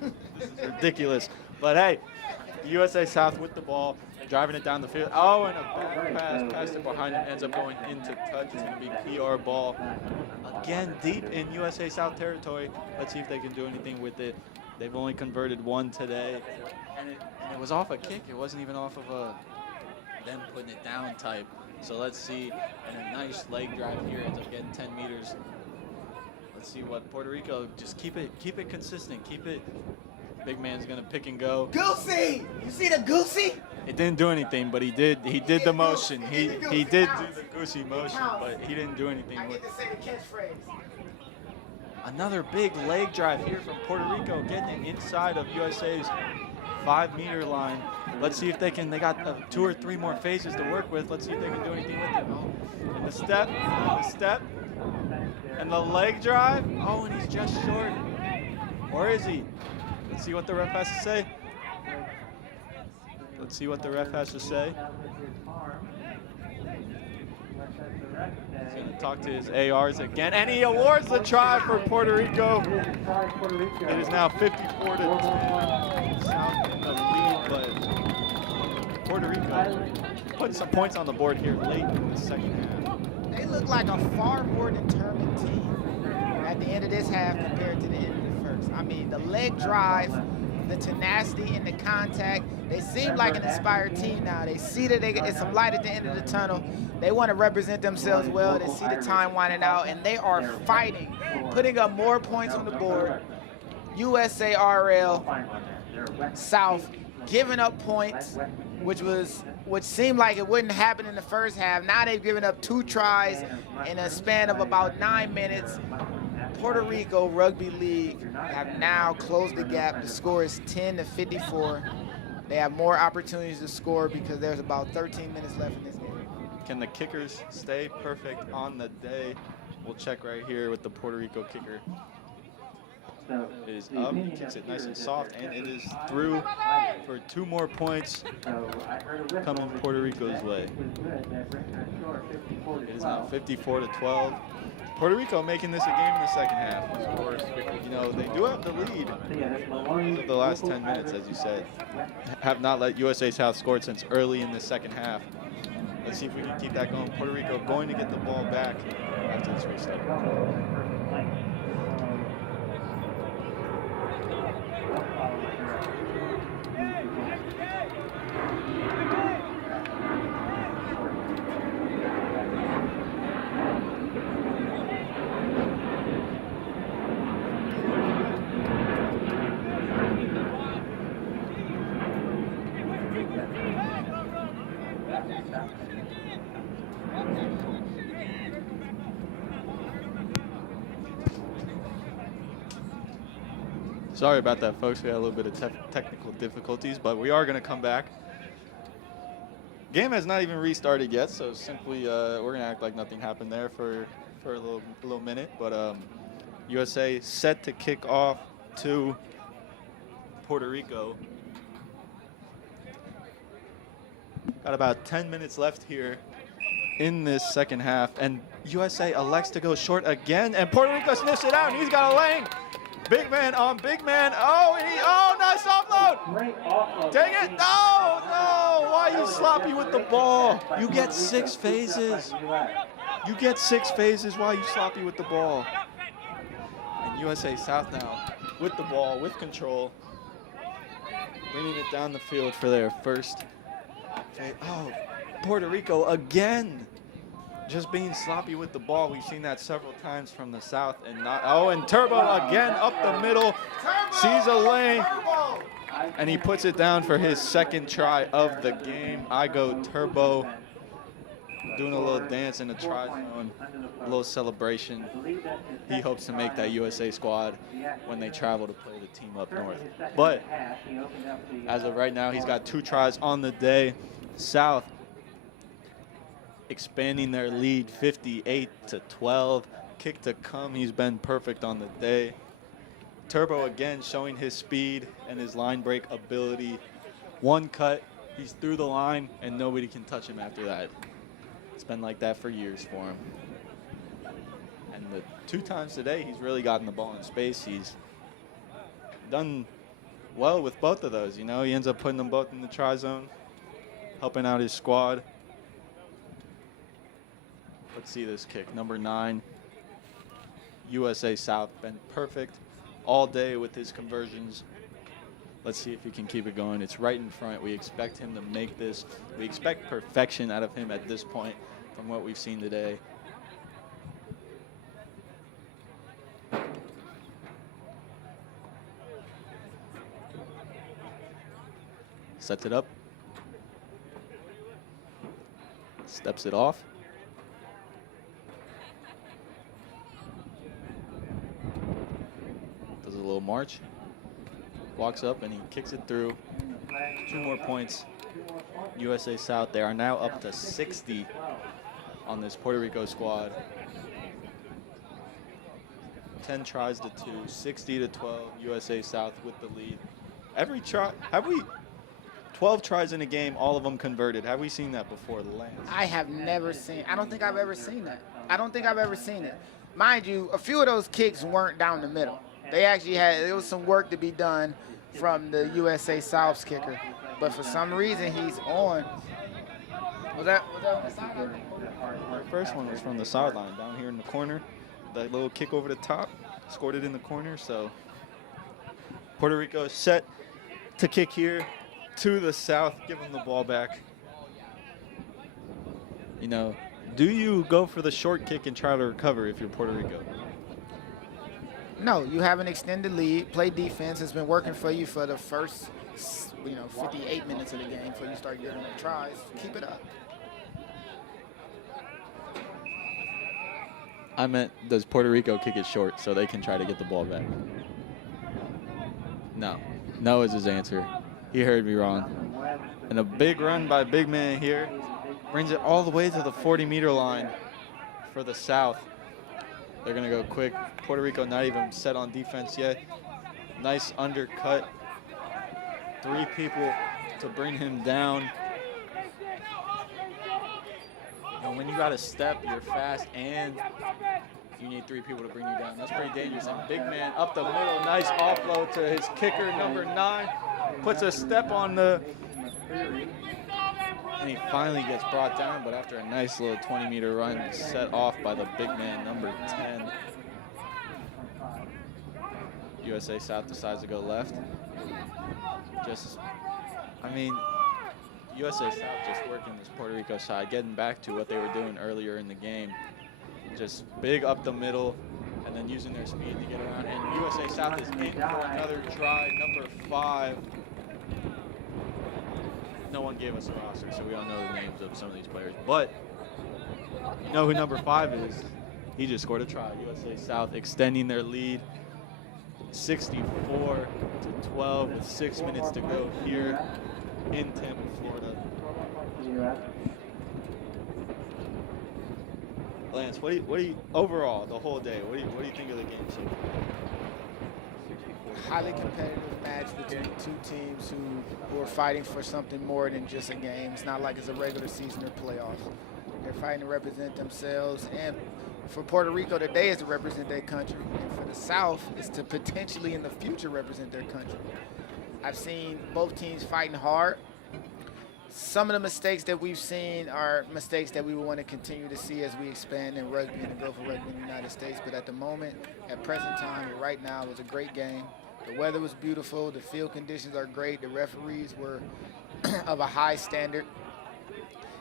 This is ridiculous. But hey, USA South with the ball, driving it down the field. Oh, and a back pass, passed it behind and ends up going into touch. It's going to be PR ball. Again, deep in USA South territory. Let's see if they can do anything with it. They've only converted 1 today. And it was off a kick. It wasn't even off of a them putting it down type. So let's see. And a nice leg drive here. Ends up getting 10 meters. Let's see what Puerto Rico, just keep it consistent. Keep it. Big man's gonna pick and go. Goosey! You see the Goosey? It didn't do anything, but he did the motion. He did do the goosey motion, but he didn't do anything I with get it. to say the catchphrase. Another big leg drive here from Puerto Rico, getting it inside of USA's 5-meter line. Let's see if they can. They got 2 or 3 more phases to work with. Let's see if they can do anything with it. And the step, and the leg drive. Oh, and he's just short. Or is he? Let's see what the ref has to say. Let's see what the ref has to say. He's going to talk to his ARs again, and he awards the try for Puerto Rico. It is now 54-10. South in the lead, but Puerto Rico putting some points on the board here late in the second half. They look like a far more determined team at the end of this half compared to the end of the first. I mean, the leg drive the tenacity and the contact. They seem like an inspired team now. They see that it's some light at the end of the tunnel. They want to represent themselves well. They see the time winding out, and they are fighting, putting up more points on the board. USARL South giving up points, which seemed like it wouldn't happen in the first half. Now they've given up 2 tries in a span of about 9 minutes. Puerto Rico Rugby League have now closed the gap. The score is 10-54. They have more opportunities to score because there's about 13 minutes left in this game. Can the kickers stay perfect on the day? We'll check right here with the Puerto Rico kicker. It is up, he kicks it nice and soft, and it is through for 2 more points coming Puerto Rico's way. It is now 54-12. Puerto Rico making this a game in the second half. Of course, you know, they do have the lead for the last 10 minutes, as you said. Have not let USA South score since early in the second half. Let's see if we can keep that going. Puerto Rico going to get the ball back after this restart. Sorry about that, folks. We had a little bit of technical difficulties, but we are going to come back. Game has not even restarted yet, so simply we're going to act like nothing happened there for a little minute. But USA set to kick off to Puerto Rico. Got about 10 minutes left here in this second half, and USA elects to go short again, and Puerto Rico sniffs it out, and he's got a lane. Big man on big man. Oh, nice offload. Dang it. No. Why are you sloppy with the ball? You get 6 phases. You get 6 phases while you sloppy with the ball. And USA South now with the ball, with control, bringing it down the field for their first phase. Oh, Puerto Rico again. Just being sloppy with the ball. We've seen that several times from the South. And Turbo again up the middle. Sees a lane. And he puts it down for his second try of the game. I go Turbo. Doing a little dance in the try zone. A little celebration. He hopes to make that USA squad when they travel to play the team up north. But as of right now, he's got 2 tries on the day. South expanding their lead 58-12. Kick to come. He's been perfect on the day. Turbo again showing his speed and his line break ability. 1 cut, he's through the line, and nobody can touch him after that. It's been like that for years for him. And the 2 times today, he's really gotten the ball in space. He's done well with both of those. You know, he ends up putting them both in the try zone, helping out his squad. Let's see this kick, number 9. USA South been perfect all day with his conversions. Let's see if he can keep it going. It's right in front. We expect him to make this. We expect perfection out of him at this point from what we've seen today. Sets it up. Steps it off. Does a little march. Walks up and he kicks it through. 2 more points. USA South, they are now up to 60 on this Puerto Rico squad. 10 tries to 2, 60-12, USA South with the lead. Every try, have we, 12 tries in a game, all of them converted. Have we seen that before, Lance? I have never seen, I don't think I've ever seen that. I don't think I've ever seen it. Mind you, a few of those kicks weren't down the middle. They actually there was some work to be done from the USA South's kicker. But for some reason, he's on. Was that on the sideline? The first one was from the sideline, down here in the corner. That little kick over the top, scored it in the corner. So Puerto Rico is set to kick here to the South. Give them the ball back. You know, do you go for the short kick and try to recover if you're Puerto Rico? No, you have an extended lead. Play defense has been working for you for the first, 58 minutes of the game before you start giving them tries. Keep it up. I meant, does Puerto Rico kick it short so they can try to get the ball back? No. No is his answer. He heard me wrong. And a big run by big man here. Brings it all the way to the 40-meter line for the South. They're going to go quick. Puerto Rico not even set on defense yet. Nice undercut. 3 people to bring him down. And when you got to step, you're fast, and you need 3 people to bring you down. That's pretty dangerous. And big man up the middle. Nice offload to his kicker, number 9. Puts a step on the... And he finally gets brought down, but after a nice little 20-meter run set off by the big man, number 10. USA South decides to go left. USA South just working this Puerto Rico side, getting back to what they were doing earlier in the game. Just big up the middle, and then using their speed to get around. And USA South is in for another try, number 5. No one gave us a roster, so we don't know the names of some of these players. But you know who number 5 is? He just scored a try. USA South extending their lead, 64-12 with 6 minutes to go here in Tampa, Florida. Lance, what do you overall the whole day? What do you think of the game so far? Highly competitive match between 2 teams who are fighting for something more than just a game. It's not like it's a regular season or playoffs. They're fighting to represent themselves, and for Puerto Rico today is to represent their country, and for the South is to potentially in the future represent their country. I've seen both teams fighting hard. Some of the mistakes that we've seen are mistakes that we will want to continue to see as we expand in rugby and go for rugby in the United States. But at the moment, at present time, right now, it was a great game. The weather was beautiful. The field conditions are great. The referees were of a high standard.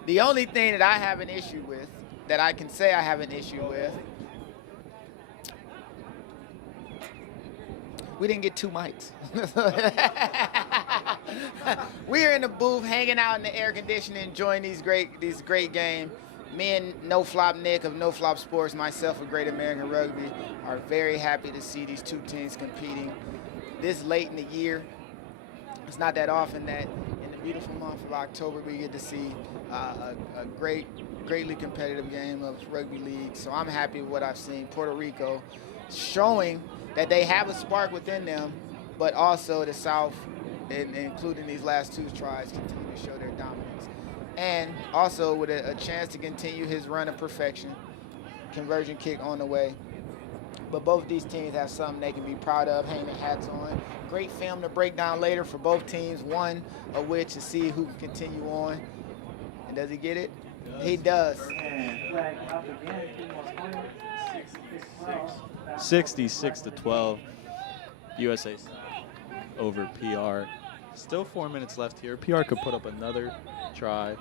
The only thing that I have an issue with, that I can say I have an issue with, we didn't get 2 mics. We're in the booth, hanging out in the air conditioning, enjoying these great games. Me and No Flop Nick of No Flop Sports, myself of Great American Rugby, are very happy to see these 2 teams competing this late in the year. It's not that often that in the beautiful month of October we get to see a greatly competitive game of rugby league. So I'm happy with what I've seen. Puerto Rico showing that they have a spark within them, but also the South, including these last 2 tries, continue to show their dominance. And also with a chance to continue his run of perfection. Conversion kick on the way. But both these teams have something they can be proud of, hang their hats on. Great film to break down later for both teams, one of which to see who can continue on. And does he get it? He does. 66-12. USA over PR. Still 4 minutes left here. PR could put up another try.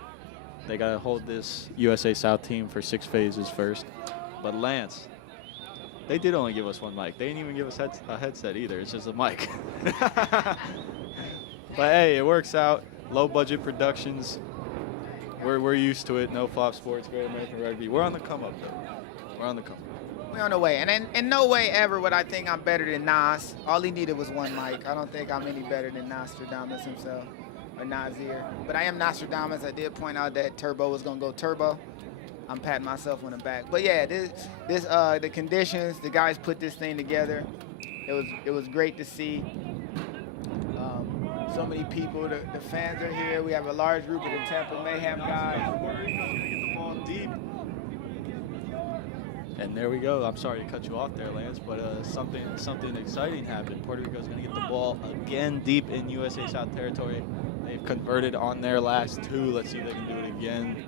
They got to hold this USA South team for 6 phases first. But Lance, they did only give us 1 mic. They didn't even give us a headset either. It's just a mic. But hey, it works out. Low budget productions. We're used to it. No Flop Sports, Great American Rugby. We're on the come up though. We're on the come up. We're on the way. And in no way ever would I think I'm better than Nas. All he needed was 1 mic. I don't think I'm any better than Nostradamus himself or Nasir. But I am Nostradamus. I did point out that Turbo was going to go turbo. I'm patting myself on the back. But yeah, the conditions, the guys put this thing together. It was great to see. So many people, the fans are here. We have a large group of the Tampa Mayhem guys. Puerto Rico's gonna get the ball deep. And there we go. I'm sorry to cut you off there, Lance, but something exciting happened. Puerto Rico's gonna get the ball again deep in USA South territory. They've converted on their last 2. Let's see if they can do it again.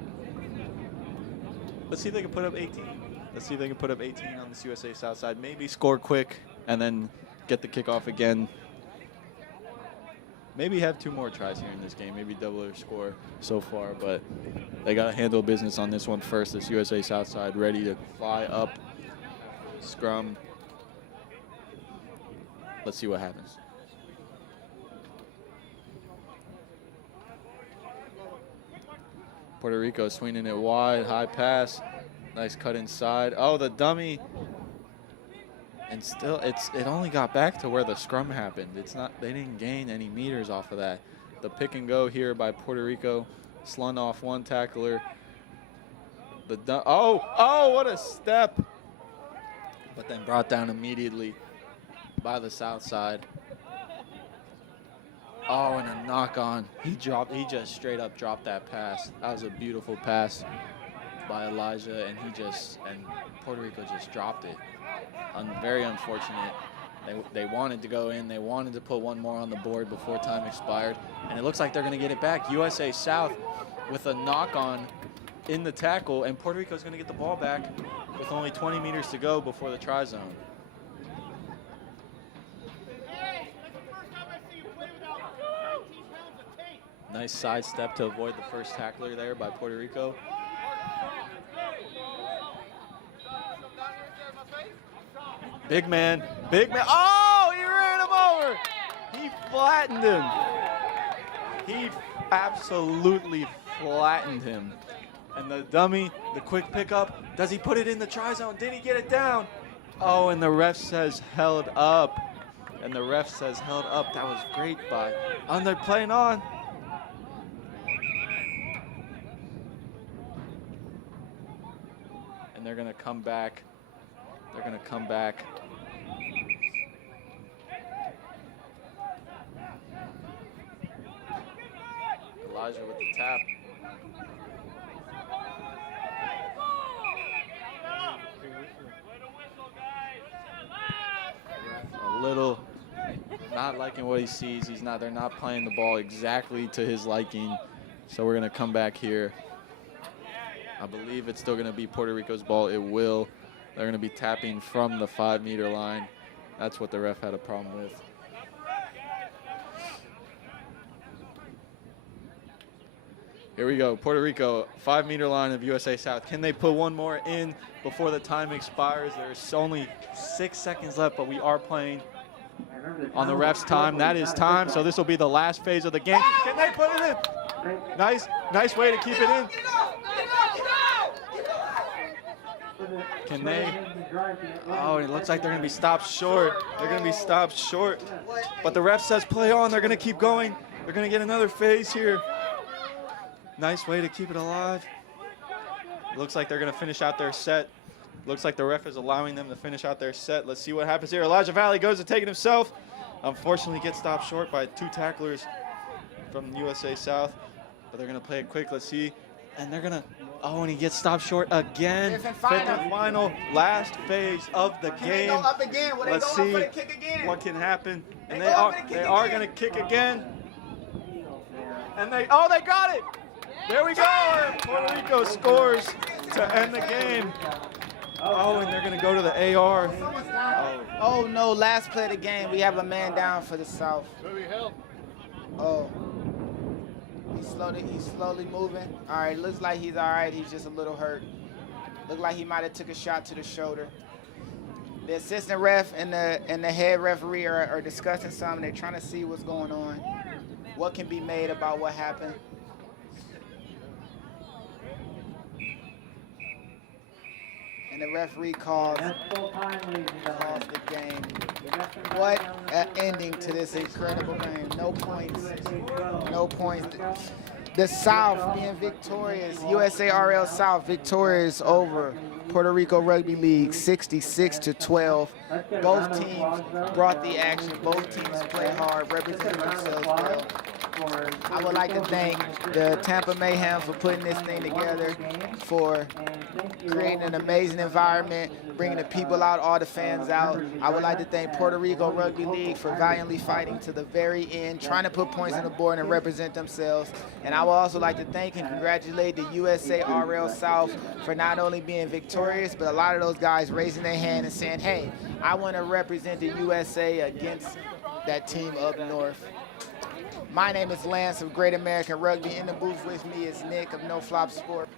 Let's see if they can put up 18. Let's see if they can put up 18 on this USA South side. Maybe score quick and then get the kickoff again. maybe have 2 more tries here in this game, maybe double their score so far, but they got to handle business on this one first. This USA South side ready to fly up, scrum. Let's see what happens. Puerto Rico swinging it wide, high pass, nice cut inside. Oh, the dummy. And still, it only got back to where the scrum happened. They didn't gain any meters off of that. The pick and go here by Puerto Rico, slung off one tackler. Oh, what a step! But then brought down immediately by the south side. Oh, and a knock on. He just straight up dropped that pass. That was a beautiful pass by Elijah, and Puerto Rico just dropped it. Very unfortunate. They wanted to go in. They wanted to put one more on the board before time expired, and it looks like they're going to get it back. USA South with a knock on in the tackle, and Puerto Rico's going to get the ball back with only 20 meters to go before the try zone. Nice side step to avoid the first tackler there by Puerto Rico. Big man. Oh, he ran him over. He flattened him. He absolutely flattened him. And the dummy, the quick pickup, does he put it in the try zone? Did he get it down? Oh, and the ref says held up. That was great by. They're playing on. And they're going to come back. Elijah with the tap. A little not liking what he sees. They're not playing the ball exactly to his liking. So we're going to come back here. I believe it's still going to be Puerto Rico's ball. It will. They're going to be tapping from the 5-meter line. That's what the ref had a problem with. Here we go. Puerto Rico, 5-meter line of USA South. Can they put one more in before the time expires? There's only 6 seconds left, but we are playing on the ref's time. That is time, so this will be the last phase of the game. Can they put it in? Nice way to keep it in. Can they? Oh, it looks like they're going to be stopped short. But the ref says play on. They're going to keep going. They're going to get another phase here. Nice way to keep it alive. Looks like they're going to finish out their set. Looks like the ref is allowing them to finish out their set. Let's see what happens here. Elijah Valley goes to take it himself. Unfortunately, gets stopped short by 2 tacklers from USA South. But they're going to play it quick. Let's see. And they're going to... Oh, and he gets stopped short again. Fifth and final, last phase of the game. Let's see what can happen. And they are going to kick again. And they got it. There we go. Puerto Rico scores to end the game. Oh, and they're going to go to the AR. Oh, no, last play of the game. We have a man down for the South. Oh. He's slowly moving. All right, looks like he's all right. He's just a little hurt. Looked like he might have took a shot to the shoulder. The assistant ref and the head referee are discussing something. They're trying to see what's going on, what can be made about what happened. And the referee calls the game. What an ending to this incredible game. No points. The South being victorious. USARL South victorious over Puerto Rico Rugby League 66-12. Both teams brought the action. Both teams played hard, represented themselves well. I would like to thank the Tampa Mayhem for putting this thing together, for creating an amazing environment, bringing the people out, all the fans out. I would like to thank Puerto Rico Rugby League for valiantly fighting to the very end, trying to put points on the board and represent themselves. And I would also like to thank and congratulate the USARL South for not only being victorious, but a lot of those guys raising their hand and saying, hey, I want to represent the USA against that team up north. My name is Lance of Great American Rugby. In the booth with me is Nick of No Flop Sport.